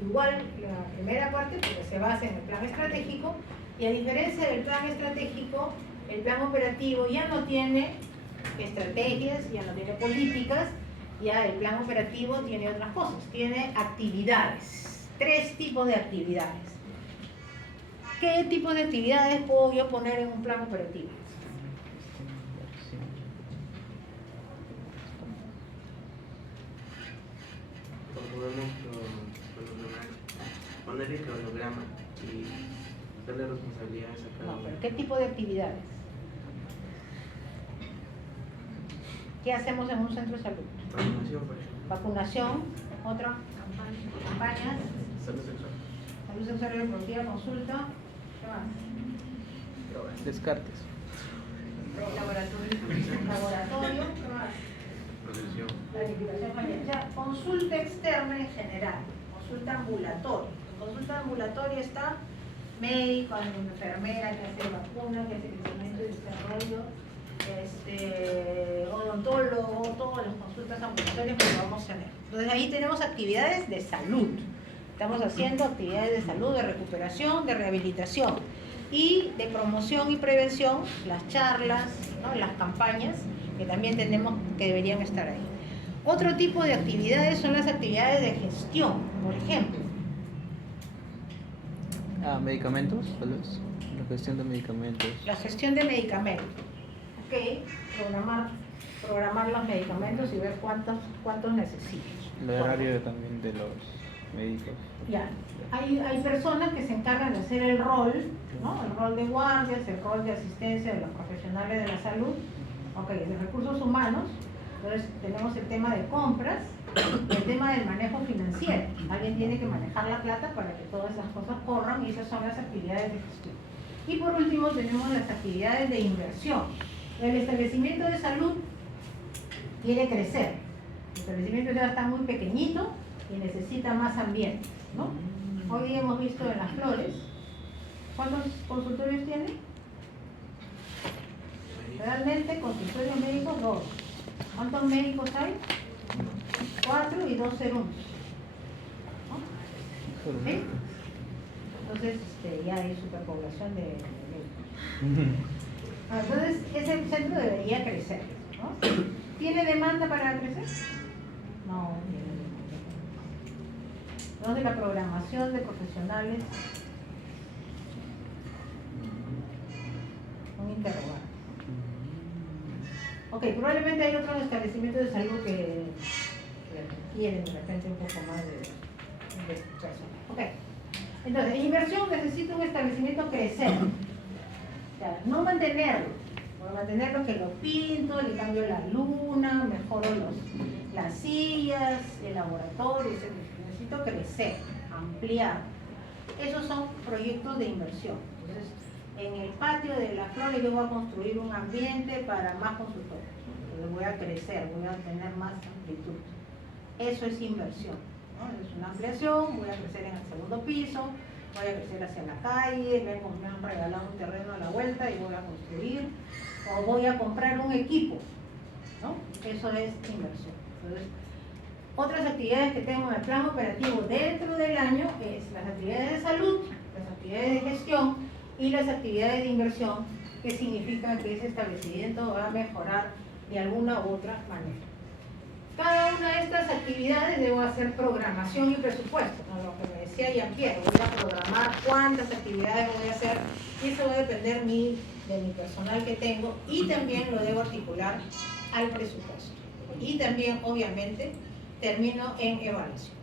igual la primera parte, porque se basa en el plan estratégico, y a diferencia del plan estratégico, el plan operativo ya no tiene estrategias, ya no tiene políticas, ya el plan operativo tiene otras cosas, tiene actividades, 3 tipos de actividades. ¿Qué tipo de actividades puedo yo poner en un plan operativo? Podemos poner el cronograma y darle responsabilidades a cada No, uno. pero ¿qué tipo de actividades? ¿Qué hacemos en un centro de salud? Vacunación, por ejemplo. Vacunación, otra, campañas, Salud sexual. salud sexual y reproductiva, consulta, ¿qué más? Descartes. Laboratorio, ¿qué más? Protección. Planificación familiar. O sea, consulta externa en general, consulta ambulatoria. En consulta ambulatoria está médico, enfermera que hace vacuna, que hace crecimiento y desarrollo, odontólogo, todas las consultas ambulatorias que vamos a tener. Entonces ahí tenemos actividades de salud. Estamos haciendo actividades de salud, de recuperación, de rehabilitación y de promoción y prevención, las charlas, ¿no? Las campañas que también tenemos que deberían estar ahí. Otro tipo de actividades son las actividades de gestión, por ejemplo. Medicamentos, tal vez. La gestión de medicamentos. La gestión de medicamentos. Ok, programar los medicamentos y ver cuántos necesitas. El horario también de los médicos. Ya, hay personas que se encargan de hacer el rol, ¿no? El rol de guardias, el rol de asistencia de los profesionales de la salud, ok, de recursos humanos. Entonces tenemos el tema de compras y el tema del manejo financiero. Alguien tiene que manejar la plata para que todas esas cosas corran y esas son las actividades de gestión. Y por último tenemos las actividades de inversión. El establecimiento de salud quiere crecer. El establecimiento ya está muy pequeñito y necesita más ambiente, ¿no? Hoy hemos visto en Las Flores, ¿cuántos consultorios tiene? Realmente consultorios médicos 2. ¿Cuántos médicos hay? 4 y 2 serums. ¿No? ¿Sí? Entonces ya hay superpoblación de médicos. Entonces ese centro debería crecer, ¿no? ¿Tiene demanda para crecer? No tiene demanda. Entonces la programación de profesionales, un interrogante. Ok, probablemente hay otros establecimientos de salud que requieren de repente un poco más de personal. Ok, entonces en inversión necesita un establecimiento crecer. O sea, no mantenerlo, por mantenerlo que lo pinto, le cambio la luna, mejoro las sillas, el laboratorio, etc. Necesito crecer, ampliar. Esos son proyectos de inversión. Entonces, en el patio de Las Flores yo voy a construir un ambiente para más consultores. Entonces voy a crecer, voy a tener más amplitud. Eso es inversión, ¿no? Es una ampliación, voy a crecer en el segundo piso, voy a crecer hacia la calle, me han regalado un terreno a la vuelta y voy a construir, o voy a comprar un equipo, ¿no? Eso es inversión. Entonces, otras actividades que tengo en el plan operativo dentro del año es las actividades de salud, las actividades de gestión y las actividades de inversión, que significa que ese establecimiento va a mejorar de alguna u otra manera. Cada una de estas actividades debo hacer programación y presupuesto, ¿no? Lo que me decía Jean-Pierre, voy a programar cuántas actividades voy a hacer y eso va a depender de mi personal que tengo y también lo debo articular al presupuesto. Y también, obviamente, termino en evaluación.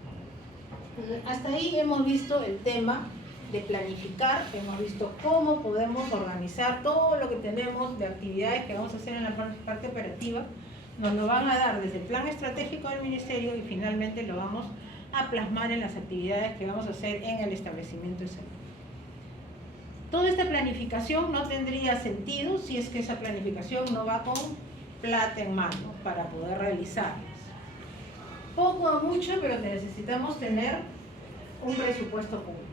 Hasta ahí hemos visto el tema de planificar, hemos visto cómo podemos organizar todo lo que tenemos de actividades que vamos a hacer en la parte operativa. Nos lo van a dar desde el plan estratégico del ministerio y finalmente lo vamos a plasmar en las actividades que vamos a hacer en el establecimiento de salud. Toda esta planificación no tendría sentido si es que esa planificación no va con plata en mano para poder realizarlas. Poco o mucho, pero necesitamos tener un presupuesto público.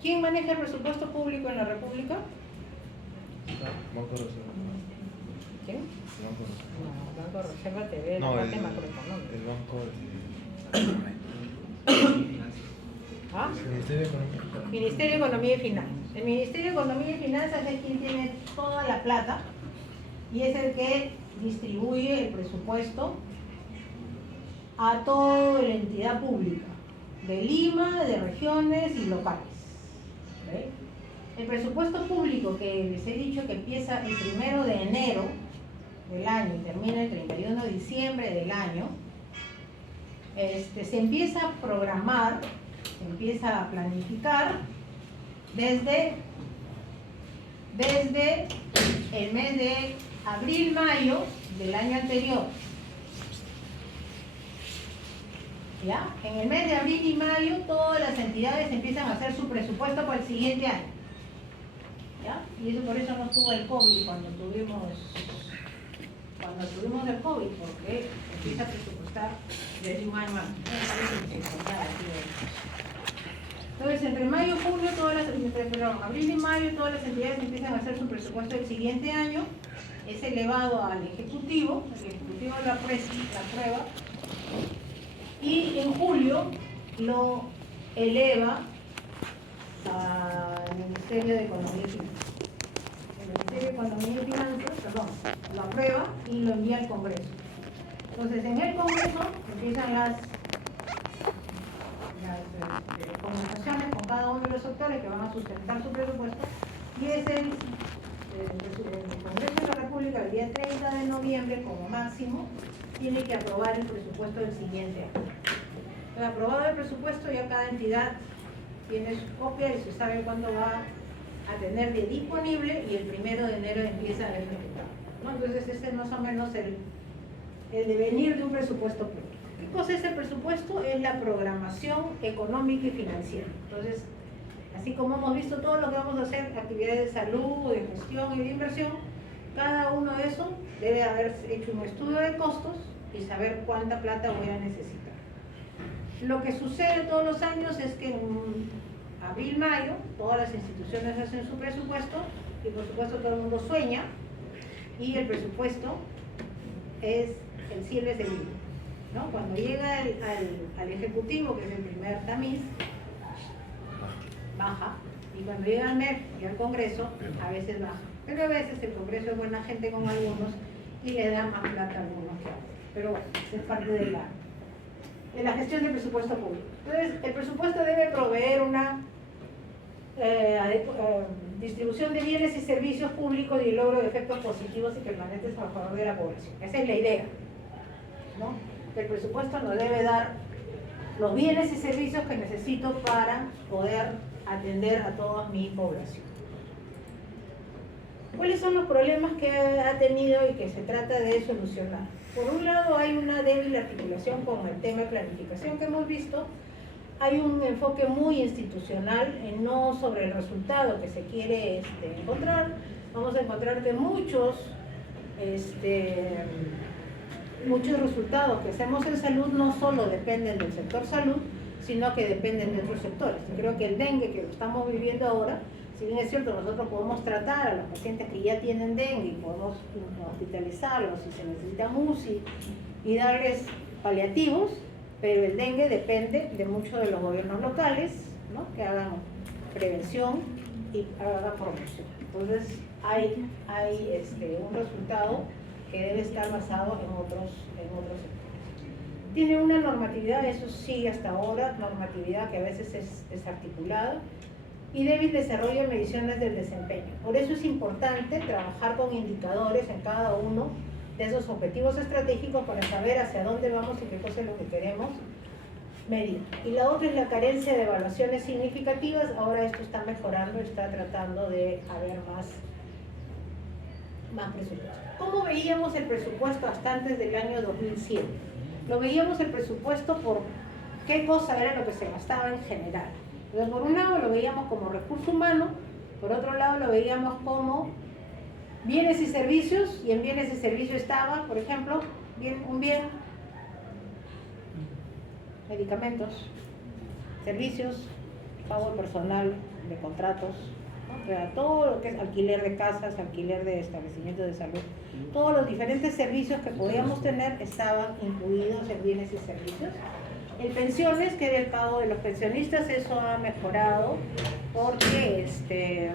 ¿Quién maneja el presupuesto público en la República? Banco Reserva. ¿Quién? Banco Reserva. No, Banco Reserva te ve la No, parte el macroeconómica. banco ¿Ah? Ministerio de Economía. Ministerio de Economía y Finanzas. El Ministerio de Economía y Finanzas es quien tiene toda la plata y es el que distribuye el presupuesto a toda la entidad pública, de Lima, de regiones y locales. ¿Ok? El presupuesto público que les he dicho que empieza el 1 de enero del año y termina el 31 de diciembre del año, se empieza a programar, se empieza a planificar desde el mes de abril-mayo del año anterior. ¿Ya? En el mes de abril y mayo todas las entidades empiezan a hacer su presupuesto para el siguiente año. ¿Ya? Y eso por eso no estuvo el COVID cuando tuvimos el COVID, porque empieza a presupuestar desde un año antes. Entonces, entre mayo y junio, abril y mayo, todas las entidades empiezan a hacer su presupuesto del siguiente año. Es elevado al Ejecutivo, el Ejecutivo la aprueba, y en julio lo eleva al Ministerio de Economía y Finanzas. El Ministerio de Economía y Finanzas, lo aprueba y lo envía al Congreso. Entonces, en el Congreso empiezan las conversaciones con cada uno de los sectores que van a sustentar su presupuesto, y es el Congreso de la República el día 30 de noviembre como máximo tiene que aprobar el presupuesto del siguiente año. Entonces, aprobado el presupuesto, ya cada entidad tiene su copia y se sabe cuándo va a tener de disponible, y el 1 de enero empieza a ejecutar, ¿no? Entonces ese es más o menos el devenir de un presupuesto público. ¿Qué cosa es el presupuesto? Es la programación económica y financiera. Entonces, así como hemos visto todo lo que vamos a hacer, actividades de salud, de gestión y de inversión, cada uno de esos debe haber hecho un estudio de costos y saber cuánta plata voy a necesitar. Lo que sucede todos los años es que en abril, mayo, todas las instituciones hacen su presupuesto y por supuesto todo el mundo sueña, y el presupuesto es el cielo es el libro, ¿no? Cuando llega al Ejecutivo, que es el primer tamiz, baja, y cuando llega al MEF y al Congreso, a veces baja. Pero a veces el Congreso es buena gente con algunos y le da más plata a algunos que a otros. Pero bueno, es parte de la gestión del presupuesto público. Entonces, el presupuesto debe proveer una distribución de bienes y servicios públicos y el logro de efectos positivos y permanentes a favor de la población. Esa es la idea, ¿no? El presupuesto nos debe dar los bienes y servicios que necesito para poder atender a toda mi población. ¿Cuáles son los problemas que ha tenido y que se trata de solucionar? Por un lado, hay una débil articulación con el tema de planificación que hemos visto. Hay un enfoque muy institucional, no sobre el resultado que se quiere encontrar. Vamos a encontrar que muchos resultados que hacemos en salud no solo dependen del sector salud, sino que dependen de otros sectores. Creo que el dengue, que lo estamos viviendo ahora, si bien es cierto, nosotros podemos tratar a los pacientes que ya tienen dengue y podemos hospitalizarlos si se necesitan UCI y darles paliativos, pero el dengue depende de muchos de los gobiernos locales, ¿no? Que hagan prevención y hagan promoción. Entonces hay un resultado que debe estar basado en otros sectores. Tiene una normatividad, eso sí, hasta ahora, normatividad que a veces es desarticulada, y débil desarrollo de mediciones del desempeño. Por eso es importante trabajar con indicadores en cada uno de esos objetivos estratégicos para saber hacia dónde vamos y qué cosa es lo que queremos medir. Y la otra es la carencia de evaluaciones significativas. Ahora esto está mejorando, está tratando de haber más presupuesto. ¿Cómo veíamos el presupuesto hasta antes del año 2007? Lo veíamos el presupuesto por qué cosa era lo que se gastaba en general. Entonces, por un lado lo veíamos como recurso humano, por otro lado lo veíamos como bienes y servicios, y en bienes y servicios estaba, por ejemplo, un bien, medicamentos, servicios, pago personal de contratos, ¿no? O sea, todo lo que es alquiler de casas, alquiler de establecimientos de salud, todos los diferentes servicios que podíamos tener estaban incluidos en bienes y servicios. El pensiones, que era el pago de los pensionistas, eso ha mejorado porque,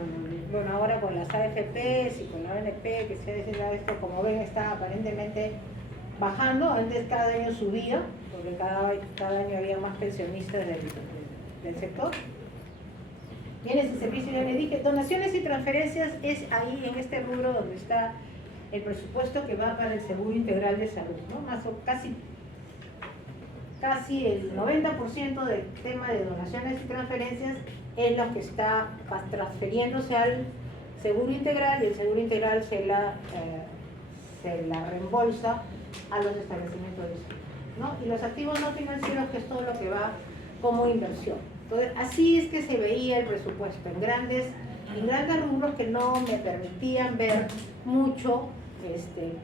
bueno, ahora con las AFPs y con la ONP, que se decía esto, como ven, está aparentemente bajando. Antes cada año subía, porque cada año había más pensionistas del sector. Bienes y servicios, ya le dije. Donaciones y transferencias es ahí en este rubro donde está el presupuesto que va para el Seguro Integral de Salud, ¿no? Más o casi el 90% del tema de donaciones y transferencias es lo que está transfiriéndose al Seguro Integral, y el Seguro Integral se la reembolsa a los establecimientos de salud, ¿no? Y los activos no financieros, que es todo lo que va como inversión. Entonces, así es que se veía el presupuesto, en grandes rubros que no me permitían ver mucho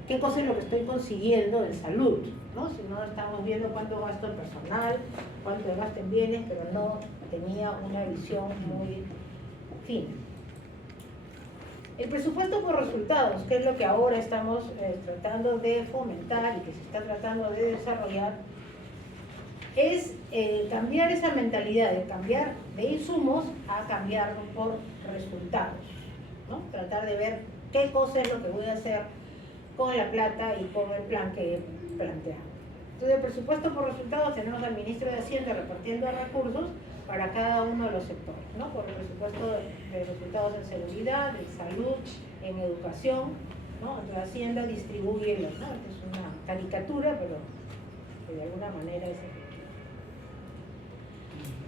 qué cosa es lo que estoy consiguiendo en salud, ¿no? Si no estamos viendo cuánto gasto en personal, cuánto gasto en bienes, pero no tenía una visión muy fina. El presupuesto por resultados, que es lo que ahora estamos tratando de fomentar y que se está tratando de desarrollar, es cambiar esa mentalidad de cambiar de insumos a cambiarlo por resultados, ¿no? Tratar de ver qué cosa es lo que voy a hacer con la plata y con el plan que planteamos. Entonces, el presupuesto por resultados, tenemos al ministro de Hacienda repartiendo recursos para cada uno de los sectores, ¿no? Por el presupuesto de resultados en seguridad, en salud, en educación, ¿no? Entonces, Hacienda distribuye, ¿no? Es una caricatura, pero de alguna manera es efectivo.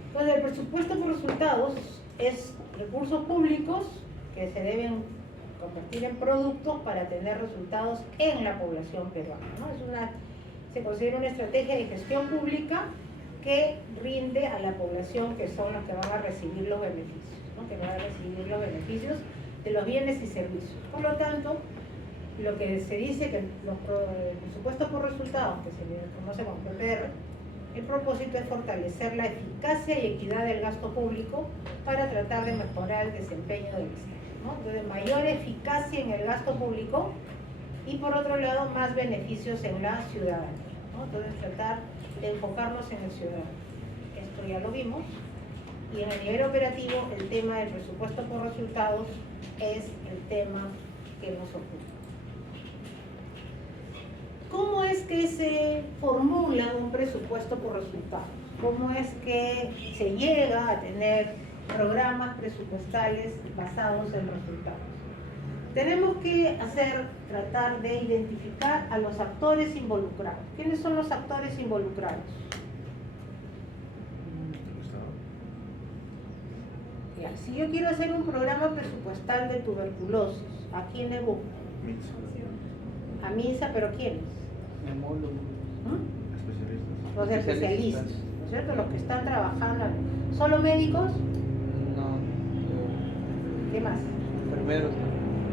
Entonces, el presupuesto por resultados es recursos públicos que se deben convertir en productos para tener resultados en la población peruana, ¿no? Se considera una estrategia de gestión pública que rinde a la población, que son los que van a recibir los beneficios, ¿no? Que van a recibir los beneficios de los bienes y servicios. Por lo tanto, lo que se dice que el presupuesto por resultados, que se le conoce como PPR, el propósito es fortalecer la eficacia y equidad del gasto público para tratar de mejorar el desempeño del Estado, ¿no? Entonces, mayor eficacia en el gasto público y, por otro lado, más beneficios en la ciudadanía, ¿no? Entonces, tratar de enfocarnos en el ciudadano. Esto ya lo vimos. Y en el nivel operativo, el tema del presupuesto por resultados es el tema que nos ocupa. ¿Cómo es que se formula un presupuesto por resultados? ¿Cómo es que se llega a tener programas presupuestales basados en resultados? Tenemos que tratar de identificar a los actores involucrados. ¿Quiénes son los actores involucrados? Ya, si yo quiero hacer un programa presupuestal de tuberculosis, ¿a quién le busco? A MINSA, pero ¿quiénes? Especialistas. Los especialistas, ¿no es cierto? Los que están trabajando. ¿Solo médicos? No. ¿Qué más? Enfermeros.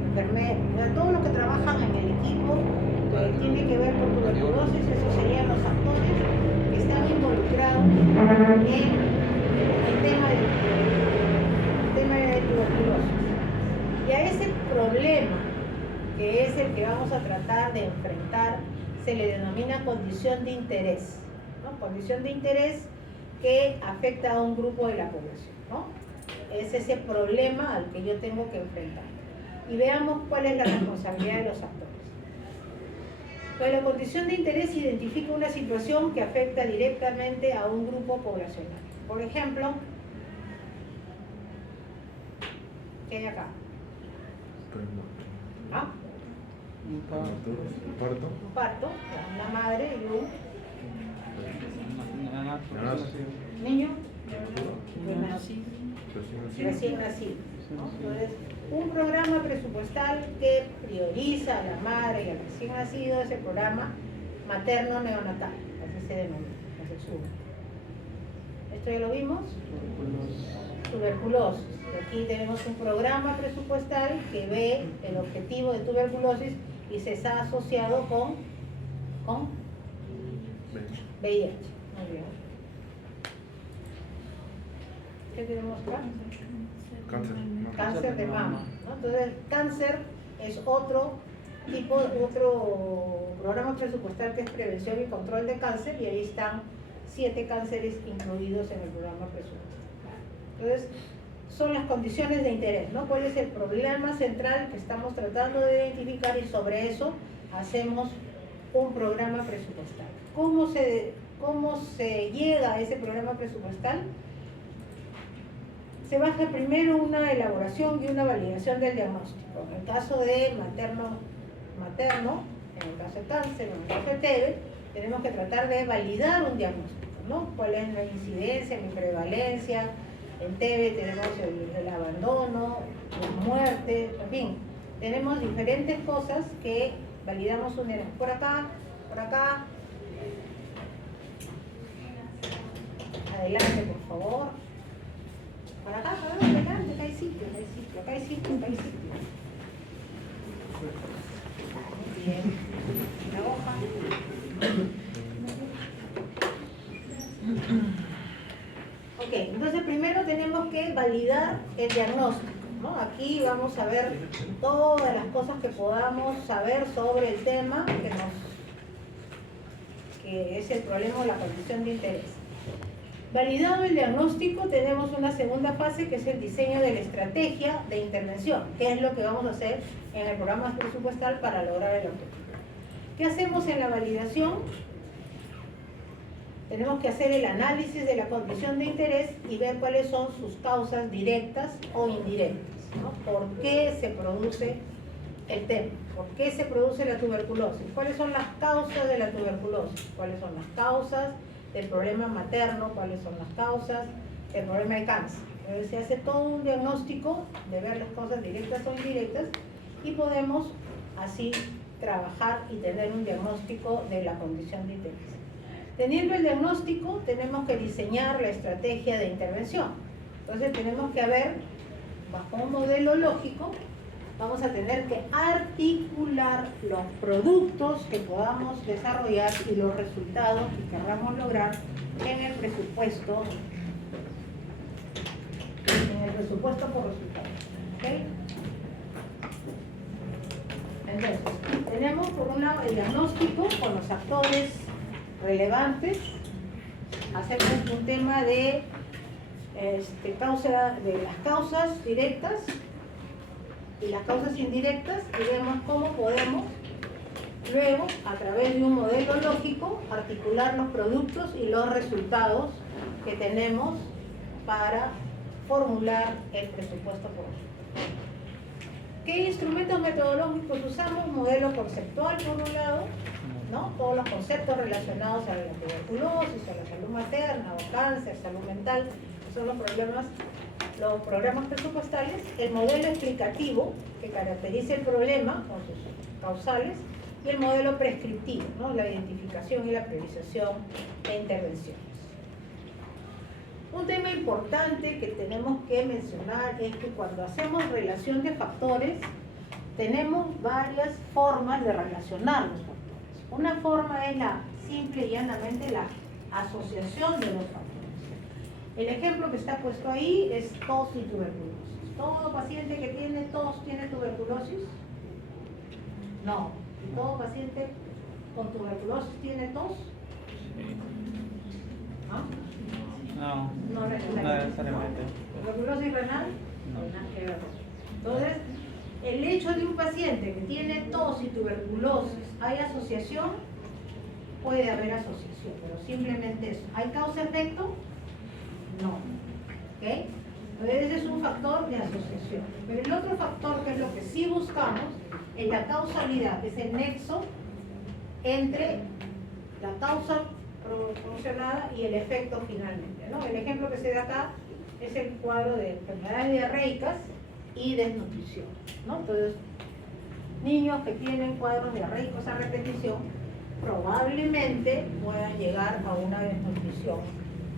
Enfermeros. Ya, todos los que trabajan en el equipo que tiene que ver con tuberculosis, esos serían los actores que están involucrados en el tema de tuberculosis. Y a ese problema, que es el que vamos a tratar de enfrentar, se le denomina condición de interés, ¿no? Condición de interés que afecta a un grupo de la población, ¿no? Es ese problema al que yo tengo que enfrentar. Y veamos cuál es la responsabilidad de los actores. Pues la condición de interés identifica una situación que afecta directamente a un grupo poblacional. Por ejemplo, ¿qué hay acá? ¿Ah? Un Parto. Un parto, una madre y un niño recién nacido, ¿no? Entonces, un programa presupuestal que prioriza a la madre y al recién nacido es el programa materno neonatal, así se denomina, así se suma. ¿Esto ya lo vimos? Tuberculosis. Aquí tenemos un programa presupuestal que ve el objetivo de tuberculosis y se está asociado con VIH. Muy bien. ¿qué tenemos acá? Cáncer. Cáncer de mama, ¿no? Entonces, cáncer es otro programa presupuestal que es prevención y control de cáncer, y ahí están 7 cánceres incluidos en el programa presupuestal. Entonces, son las condiciones de interés, ¿no? ¿Cuál es el problema central que estamos tratando de identificar? Y sobre eso hacemos un programa presupuestal. ¿Cómo se llega a ese programa presupuestal? Se baja primero una elaboración y una validación del diagnóstico. En el caso de materno, en el caso de cáncer, en el caso de TB, tenemos que tratar de validar un diagnóstico, ¿no? ¿Cuál es la incidencia, la prevalencia? En TB tenemos el abandono, la muerte, en fin, tenemos diferentes cosas que validamos un diagnóstico. Por acá, adelante por favor. Para acá, adelante, acá hay sitio. Muy bien. La hoja. Ok, entonces primero tenemos que validar el diagnóstico, ¿no? Aquí vamos a ver todas las cosas que podamos saber sobre el tema que es el problema o la condición de interés. Validado el diagnóstico, tenemos una segunda fase que es el diseño de la estrategia de intervención, que es lo que vamos a hacer en el programa presupuestal para lograr el objetivo. ¿Qué hacemos en la validación? Tenemos que hacer el análisis de la condición de interés y ver cuáles son sus causas directas o indirectas, ¿no? ¿Por qué se produce el tema? ¿Por qué se produce la tuberculosis? ¿Cuáles son las causas de la tuberculosis? ¿Cuáles son las causas del problema materno? ¿Cuáles son las causas del problema de cáncer? Entonces se hace todo un diagnóstico de ver las causas directas o indirectas y podemos así trabajar y tener un diagnóstico de la condición de interés. Teniendo el diagnóstico, tenemos que diseñar la estrategia de intervención. Entonces tenemos que ver, bajo un modelo lógico, vamos a tener que articular los productos que podamos desarrollar y los resultados que querramos lograr en el presupuesto por resultados. ¿Okay? Entonces, tenemos por un lado el diagnóstico con los actores relevantes. Hacemos un tema de las causas directas y las causas indirectas y vemos cómo podemos luego, a través de un modelo lógico, articular los productos y los resultados que tenemos para formular el presupuesto por resultados. ¿Qué instrumentos metodológicos usamos? Modelo conceptual por un lado, ¿no? Todos los conceptos relacionados a la tuberculosis, a la salud materna, o cáncer, salud mental, que son los programas presupuestales. El modelo explicativo, que caracteriza el problema con sus causales, y el modelo prescriptivo, ¿no? La identificación y la priorización de intervenciones. Un tema importante que tenemos que mencionar es que cuando hacemos relación de factores, tenemos varias formas de relacionar los factores. Una forma es simple y llanamente la asociación de los factores. El ejemplo que está puesto ahí es tos y tuberculosis. ¿Todo paciente que tiene tos tiene tuberculosis? No. ¿Y todo paciente con tuberculosis tiene tos? ¿Ah? No necesariamente. ¿Tuberculosis renal? No, nada que ver. Entonces, el hecho de un paciente que tiene tos y tuberculosis, ¿hay asociación? Puede haber asociación, pero simplemente eso. ¿Hay causa-efecto? No. ¿Ok? Entonces, ese es un factor de asociación. Pero el otro factor, que es lo que sí buscamos, es la causalidad, que es el nexo entre la causa proporcionada y el efecto finalmente, ¿no? El ejemplo que se da acá es el cuadro de enfermedades diarreicas y desnutrición, ¿no? Entonces, niños que tienen cuadros diarreicos a repetición probablemente puedan llegar a una desnutrición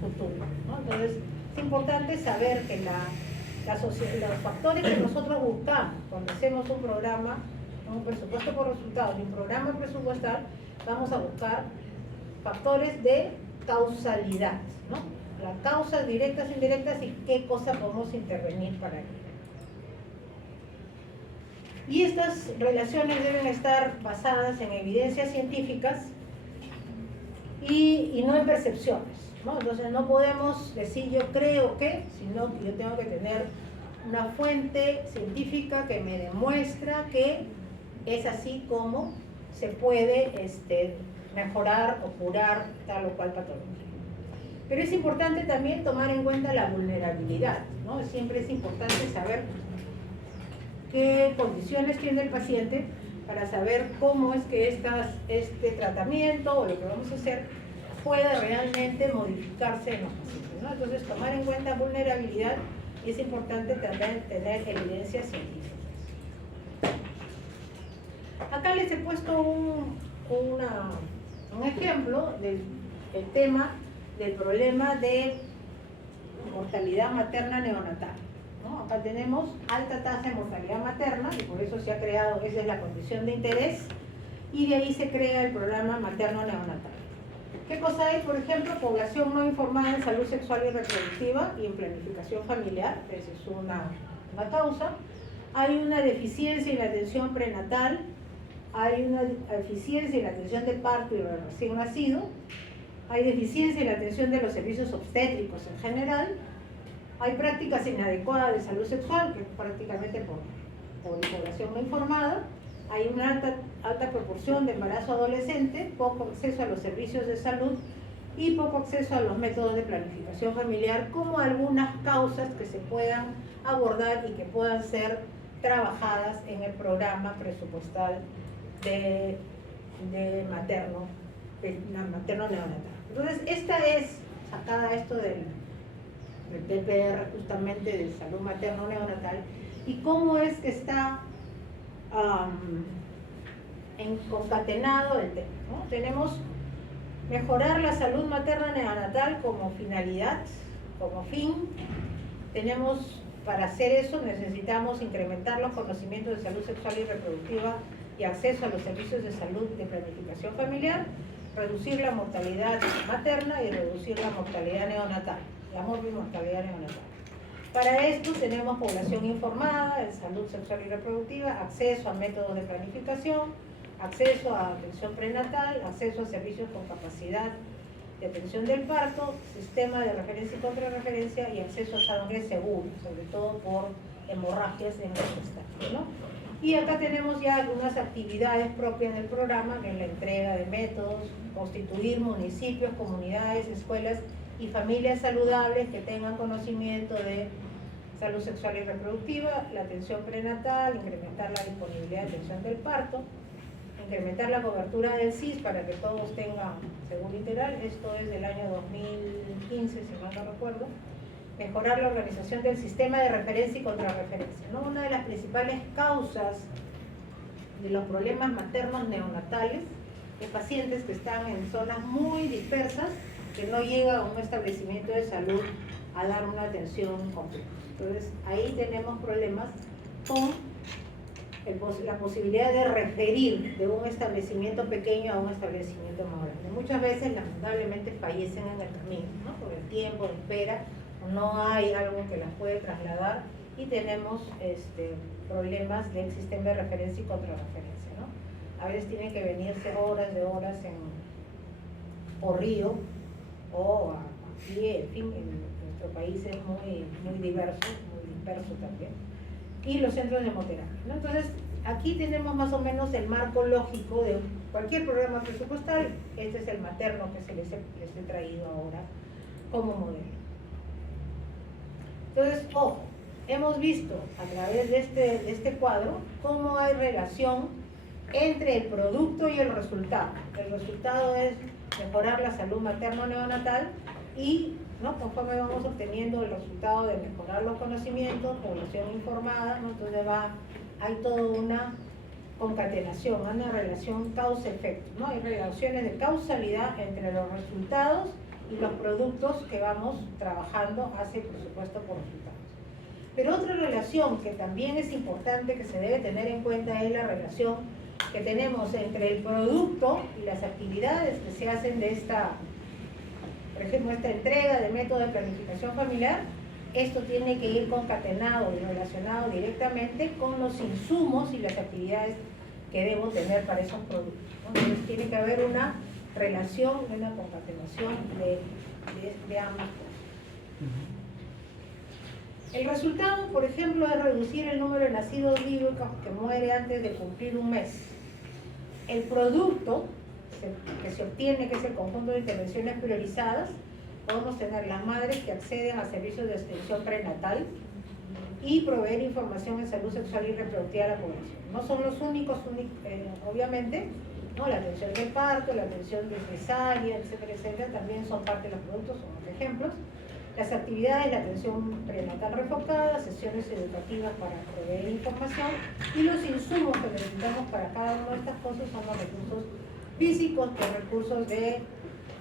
futura, ¿no? Entonces, es importante saber que los factores que nosotros buscamos cuando hacemos un programa, un presupuesto por resultados y un programa presupuestal, vamos a buscar factores de causalidad, ¿no? las causas directas e indirectas y qué cosa podemos intervenir para ello. Y estas relaciones deben estar basadas en evidencias científicas y no en percepciones, ¿no? Entonces no podemos decir yo creo que, sino que yo tengo que tener una fuente científica que me demuestra que es así como se puede mejorar o curar tal o cual patología. Pero es importante también tomar en cuenta la vulnerabilidad, ¿no? Siempre es importante saber qué condiciones tiene el paciente para saber cómo es que este tratamiento o lo que vamos a hacer puede realmente modificarse en los pacientes, ¿no? Entonces, tomar en cuenta vulnerabilidad, y es importante también tener evidencias científicas. Acá les he puesto un ejemplo del tema del problema de mortalidad materna neonatal, ¿no? Acá tenemos alta tasa de mortalidad materna y por eso se ha creado, esa es la condición de interés, y de ahí se crea el programa materno neonatal. ¿Qué cosa hay? Por ejemplo, población no informada en salud sexual y reproductiva y en planificación familiar, esa es una causa. Hay una deficiencia en la atención prenatal, hay una deficiencia en la atención de parto y recién nacido, hay deficiencia en la atención de los servicios obstétricos en general, hay prácticas inadecuadas de salud sexual, que es prácticamente por población no informada, hay una alta proporción de embarazo adolescente, poco acceso a los servicios de salud y poco acceso a los métodos de planificación familiar, como algunas causas que se puedan abordar y que puedan ser trabajadas en el programa presupuestal de materno neonatal. Entonces, esta es sacada esto del PPR justamente de salud materno neonatal y cómo es que está concatenado el tema, ¿no? Tenemos mejorar la salud materna neonatal como finalidad, como fin. Tenemos, para hacer eso necesitamos incrementar los conocimientos de salud sexual y reproductiva y acceso a los servicios de salud de planificación familiar, reducir la mortalidad materna y reducir la mortalidad neonatal, la morbimortalidad neonatal. Para esto tenemos población informada en salud sexual y reproductiva, acceso a métodos de planificación, acceso a atención prenatal, acceso a servicios con capacidad de atención del parto, sistema de referencia y contrarreferencia y acceso a sangre seguro, sobre todo por hemorragias en los gestados, ¿no? Y acá tenemos ya algunas actividades propias del programa, que es la entrega de métodos, constituir municipios, comunidades, escuelas y familias saludables que tengan conocimiento de salud sexual y reproductiva, la atención prenatal, incrementar la disponibilidad de atención del parto, incrementar la cobertura del SIS para que todos tengan seguro integral, esto es del año 2015, si mal no recuerdo, mejorar la organización del sistema de referencia y contrarreferencia, ¿no? Una de las principales causas de los problemas maternos neonatales de pacientes que están en zonas muy dispersas, que no llega a un establecimiento de salud a dar una atención completa. Entonces, ahí tenemos problemas con la posibilidad de referir de un establecimiento pequeño a un establecimiento más grande. Muchas veces, lamentablemente, fallecen en el camino, ¿no? Por el tiempo de espera, no hay algo que las puede trasladar y tenemos problemas del sistema de referencia y contrarreferencia, ¿no? A veces tienen que venirse horas de horas por río o a pie, en fin, nuestro país es muy diverso, muy disperso también, y los centros de hemoterapia, ¿no? Entonces, aquí tenemos más o menos el marco lógico de cualquier programa presupuestal. Este es el materno que les he traído ahora como modelo. Entonces, ojo, hemos visto a través de este cuadro cómo hay relación entre el producto y el resultado. El resultado es mejorar la salud materno-neonatal y, ¿no?, conforme vamos obteniendo el resultado de mejorar los conocimientos, población informada, ¿no?, entonces hay toda una concatenación, una relación causa-efecto, ¿no? Hay relaciones de causalidad entre los resultados y los productos que vamos trabajando hacia el presupuesto por resultados. Pero otra relación que también es importante, que se debe tener en cuenta, es la relación que tenemos entre el producto y las actividades que se hacen de por ejemplo, esta entrega de método de planificación familiar, esto tiene que ir concatenado y relacionado directamente con los insumos y las actividades que debo tener para esos productos, ¿no? Entonces tiene que haber una relación, una concatenación de ambas cosas. El resultado, por ejemplo, es reducir el número de nacidos vivos que muere antes de cumplir un mes. El producto que se obtiene, que es el conjunto de intervenciones priorizadas, podemos tener las madres que acceden a servicios de extensión prenatal y proveer información en salud sexual y reproductiva a la población. No son los únicos, obviamente, ¿no? La atención del parto, la atención de cesárea, etcétera, etcétera, también son parte de los productos, son los ejemplos. Las actividades, la atención prenatal refocada, sesiones educativas para proveer información y los insumos que necesitamos para cada una de estas cosas son los recursos físicos, los recursos de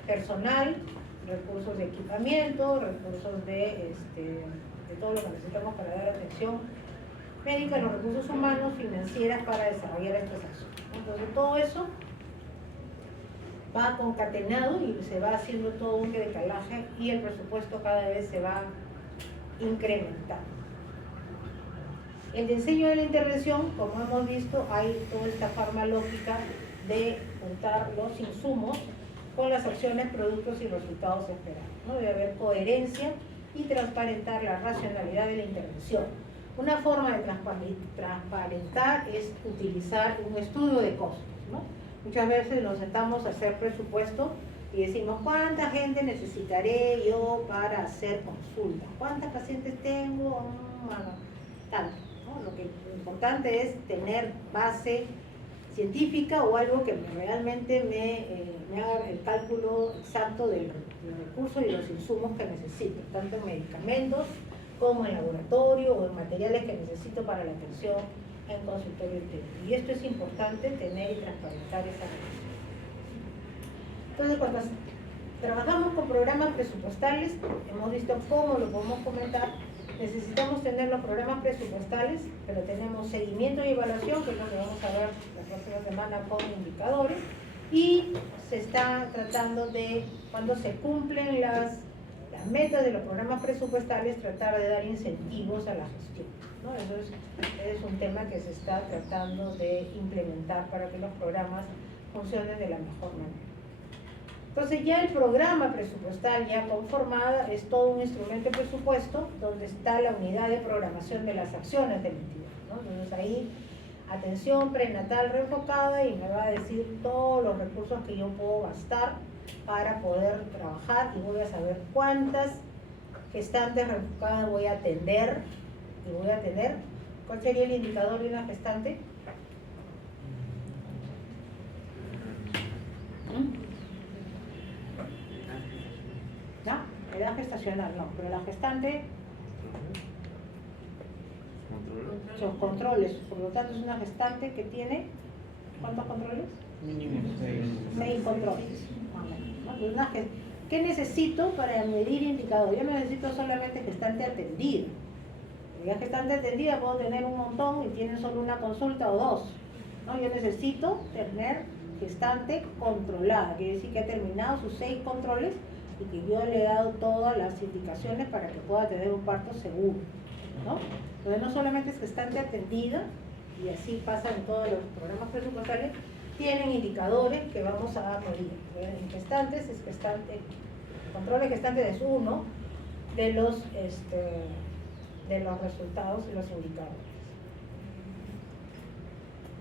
personal, recursos de equipamiento, recursos de todo lo que necesitamos para dar atención médica, los recursos humanos, financieras para desarrollar estas acciones. Entonces todo eso va concatenado y se va haciendo todo un decalaje y el presupuesto cada vez se va incrementando. El diseño de la intervención, como hemos visto, hay toda esta forma lógica de juntar los insumos con las acciones, productos y resultados esperados, ¿no? Debe haber coherencia y transparentar la racionalidad de la intervención. Una forma de transparentar es utilizar un estudio de costos, ¿no? Muchas veces nos sentamos a hacer presupuesto y decimos, ¿cuánta gente necesitaré yo para hacer consulta? ¿Cuántas pacientes tengo? Tanto, ¿no? Lo importante es tener base científica o algo que realmente me haga el cálculo exacto de los recursos y los insumos que necesito, tanto en medicamentos como en laboratorio o en materiales que necesito para la atención en consultorio clínico. Y esto es importante, tener y transparentar esa relación. Entonces, cuando trabajamos con programas presupuestales, hemos visto cómo lo podemos comentar, necesitamos tener los programas presupuestales, pero tenemos seguimiento y evaluación, que es lo que vamos a ver la próxima semana con indicadores, y se está tratando de, cuando se cumplen las metas de los programas presupuestales, tratar de dar incentivos a la gestión, ¿no? Eso es un tema que se está tratando de implementar para que los programas funcionen de la mejor manera. Entonces ya el programa presupuestal ya conformado es todo un instrumento de presupuesto donde está la unidad de programación de las acciones del entidad, ¿no? Entonces ahí atención prenatal reenfocada y me va a decir todos los recursos que yo puedo gastar para poder trabajar y voy a saber cuántas gestantes reenfocadas voy a atender y voy a tener. ¿Cuál sería el indicador de una gestante? ¿No? Edad gestacional, no, pero la gestante, sus controles, por lo tanto es una gestante que tiene, ¿cuántos controles? Mínimo 6. 6 controles. ¿No? ¿Qué necesito para medir indicador? Yo no necesito solamente gestante atendida. Ya gestante atendida puedo tener un montón y tienen solo una consulta o dos, ¿no? Yo necesito tener gestante controlada, quiere decir que ha terminado sus 6 controles y que yo le he dado todas las indicaciones para que pueda tener un parto seguro, ¿no? Entonces no solamente es gestante atendida, y así pasa en todos los programas presupuestarios, tienen indicadores que vamos a medir. En gestantes es gestante, el control de gestantes es uno de los resultados y los indicadores.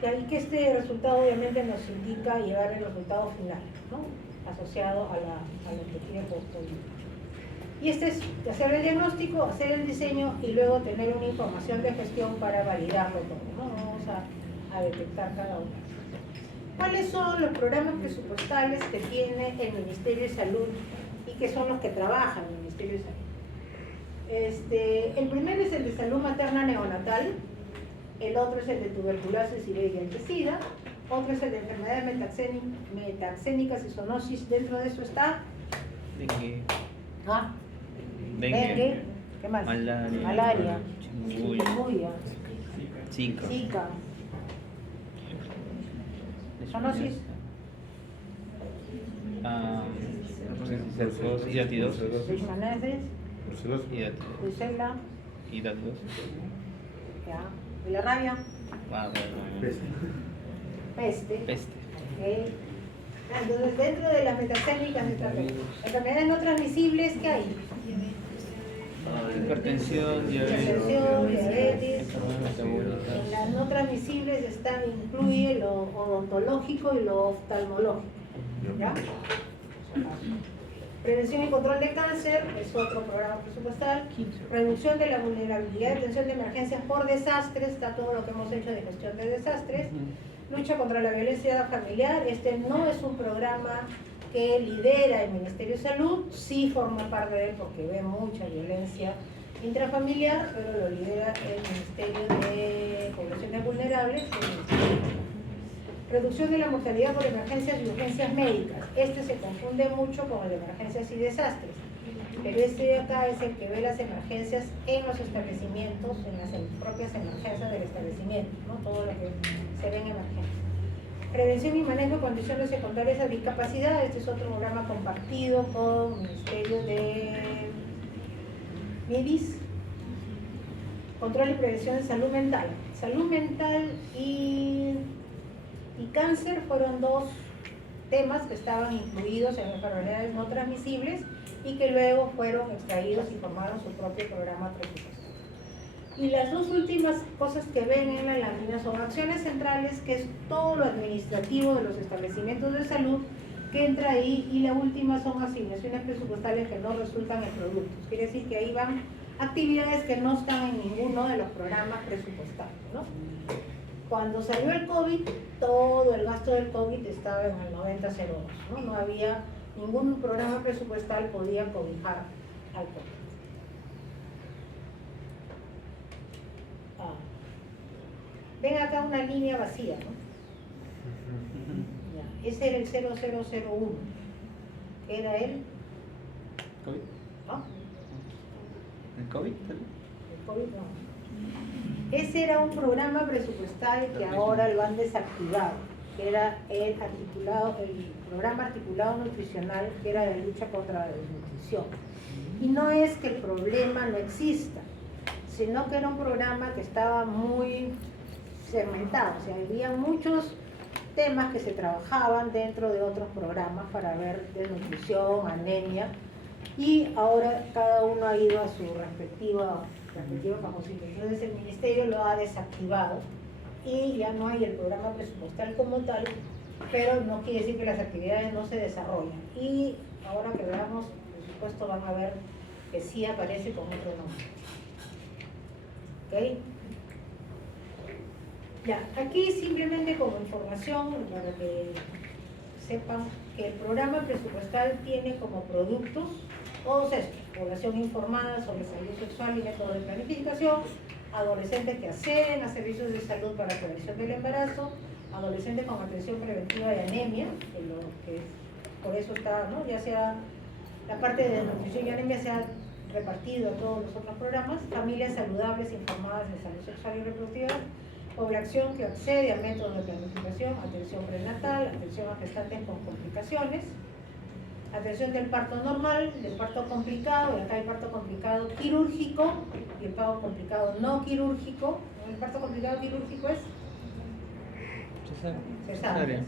Y ahí que este resultado obviamente nos indica llevar el resultado final, ¿no? Asociado a lo que quiere construir. Y este es hacer el diagnóstico, hacer el diseño y luego tener una información de gestión para validarlo todo, ¿no? Vamos a detectar cada uno. ¿Cuáles son los programas presupuestales que tiene el Ministerio de Salud y que son los que trabaja el Ministerio de Salud? El primero es el de salud materna neonatal, el otro es el de tuberculosis y VIH-Sida, otro es el de enfermedades metaxénicas y zoonosis. Dentro de eso está Dengue. Dengue. ¿Qué más? Malaria. Chikungunya. Zika. Zoonosis. Celsos, IDATI2, leishmaniasis, brucela, IDAT2. ya, y la rabia, Peste. peste. Peste. Ok. Entonces, dentro de las metacémicas, enfermedades no transmisibles, ¿qué hay? Hipertensión, Hipertensión, diabetes. enfermedades metabólicas. En las no transmisibles incluye lo odontológico y lo oftalmológico. ¿Ya? Prevención y control de cáncer es otro programa presupuestal. Reducción de la vulnerabilidad y atención de emergencias por desastres, está todo lo que hemos hecho de gestión de desastres. Lucha contra la violencia familiar, este no es un programa que lidera el Ministerio de Salud, sí forma parte de él porque ve mucha violencia intrafamiliar, pero lo lidera el Ministerio de Poblaciones Vulnerables. Reducción de la mortalidad por emergencias y urgencias médicas. Este se confunde mucho con el de emergencias y desastres, pero este de acá es el que ve las emergencias en los establecimientos, en las propias emergencias del establecimiento, ¿no? Todo lo que se ve en emergencias. Prevención y manejo de condiciones secundarias a discapacidad. Este es otro programa compartido con el Ministerio de MIDIS. Control y prevención de salud mental. Salud mental y cáncer fueron dos temas que estaban incluidos en enfermedades no transmisibles y que luego fueron extraídos y formaron su propio programa presupuestal. Y las dos últimas cosas que ven en la lámina son acciones centrales, que es todo lo administrativo de los establecimientos de salud que entra ahí, y la última son asignaciones presupuestales que no resultan en productos. Quiere decir que ahí van actividades que no están en ninguno de los programas presupuestales, ¿no? Cuando salió el COVID, todo el gasto del COVID estaba en el 9002, ¿no? No había ningún programa presupuestal podía cobijar al COVID. Ven acá una línea vacía, ¿no? Ya, ese era el 0001. Era el, ¿COVID? ¿no? ¿El COVID? El COVID no. Ese era un programa presupuestal que ahora lo han desactivado, que era el programa articulado nutricional, que era de lucha contra la desnutrición. Y no es que el problema no exista, sino que era un programa que estaba muy segmentado, o sea, había muchos temas que se trabajaban dentro de otros programas para ver desnutrición, anemia, y ahora cada uno ha ido a su respectivo fagocito. Entonces el ministerio lo ha desactivado y ya no hay el programa presupuestal como tal, pero no quiere decir que las actividades no se desarrollan. Y ahora que veamos el presupuesto van a ver que sí aparece con otro nombre. ¿Ok? Ya, aquí simplemente como información para que sepan que el programa presupuestal tiene como productos todos estos: población informada sobre salud sexual y método de planificación, adolescentes que acceden a servicios de salud para prevención del embarazo, adolescentes con atención preventiva de anemia, por eso está, ¿no? Ya sea la parte de nutrición y anemia se ha repartido a todos los otros programas, familias saludables informadas de salud sexual y reproductiva, población que accede a métodos de planificación, atención prenatal, atención a gestantes con complicaciones, atención del parto normal, del parto complicado, y acá el parto complicado quirúrgico y el parto complicado no quirúrgico. El parto complicado quirúrgico es cesárea.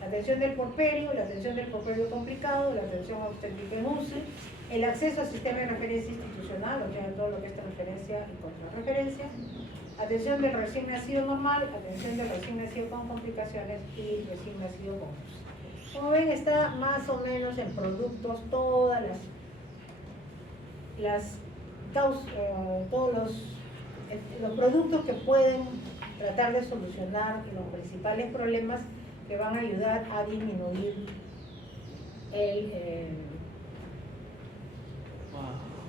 La atención del porperio, la atención del porperio complicado, la atención obstétrica en UCI, el acceso al sistema de referencia institucional, o sea, todo lo que es transferencia y contrarreferencia, atención del recién nacido normal, atención del recién nacido con complicaciones y recién nacido con UCI. Como ven, está más o menos en productos todas las causas, todos los productos que pueden tratar de solucionar los principales problemas que van a ayudar a disminuir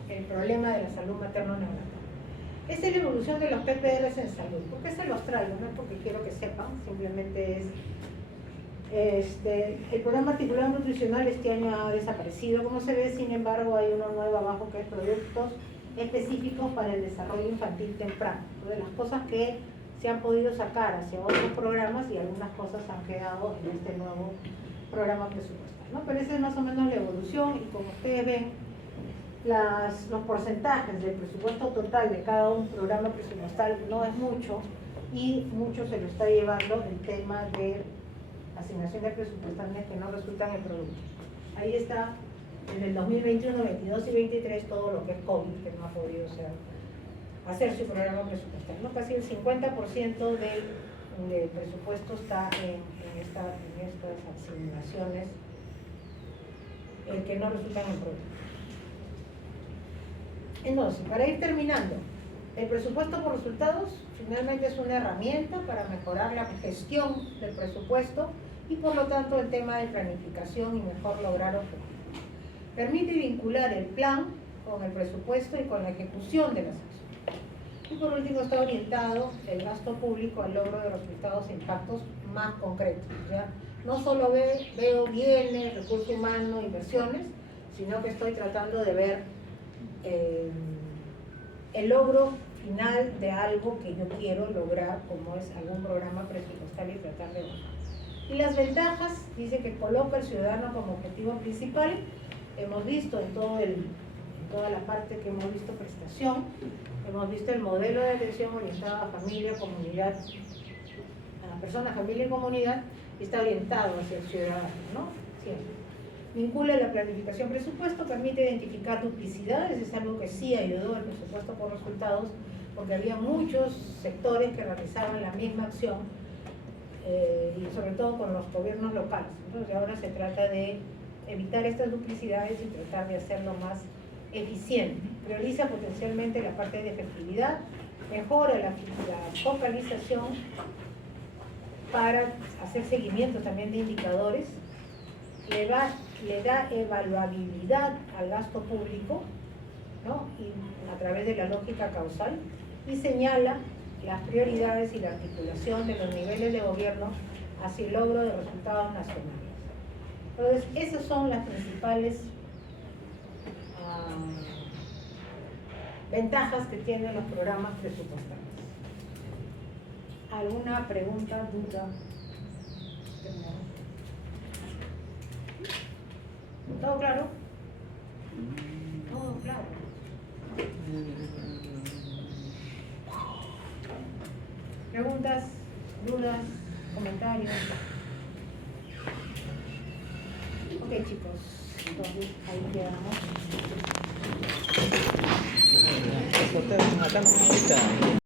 el problema de la salud materno-neonatal. Esta es la evolución de los PPRs en salud. ¿Por qué se los traigo? No es porque quiero que sepan, simplemente es el programa articulado nutricional este año ha desaparecido, como se ve. Sin embargo, hay uno nuevo abajo que es productos específicos para el desarrollo infantil temprano. Una de las cosas que se han podido sacar hacia otros programas y algunas cosas han quedado en este nuevo programa presupuestal, ¿no? Pero esa es más o menos la evolución y como ustedes ven, los porcentajes del presupuesto total de cada un programa presupuestal no es mucho y mucho se lo está llevando el tema de asignaciones presupuestarias que no resultan en producto. Ahí está en el 2021, 22 y 23 todo lo que es COVID, que no ha podido hacer su programa presupuestal, ¿no? Casi el 50% del presupuesto está en estas asignaciones que no resultan en producto. Entonces, para ir terminando, el presupuesto por resultados finalmente es una herramienta para mejorar la gestión del presupuesto y por lo tanto el tema de planificación y mejor lograr objetivos. Permite vincular el plan con el presupuesto y con la ejecución de las acciones. Y por último está orientado el gasto público al logro de resultados e impactos más concretos. ¿Ya? No solo veo bienes, recursos humanos, inversiones, sino que estoy tratando de ver el logro final de algo que yo quiero lograr, como es algún programa presupuestal y tratar de bajar. Y las ventajas, dice que coloca al ciudadano como objetivo principal. Hemos visto en toda la parte que hemos visto prestación, hemos visto el modelo de atención orientado a familia, comunidad, a personas, familia y comunidad, y está orientado hacia el ciudadano, ¿no? Siempre. Vincula la planificación presupuesto, permite identificar duplicidades, es algo que sí ayudó al presupuesto por resultados, porque había muchos sectores que realizaban la misma acción, y sobre todo con los gobiernos locales. Entonces ahora se trata de evitar estas duplicidades y tratar de hacerlo más eficiente. Prioriza potencialmente la parte de efectividad, mejora la focalización para hacer seguimiento también de indicadores, le da evaluabilidad al gasto público, ¿no? Y a través de la lógica causal, y señala las prioridades y la articulación de los niveles de gobierno hacia el logro de resultados nacionales. Entonces, esas son las principales ventajas que tienen los programas presupuestales. ¿Alguna pregunta, duda? ¿Todo claro? Todo claro. ¿Preguntas, dudas, comentarios? Ok, chicos, entonces ahí quedamos. Acá no me gusta.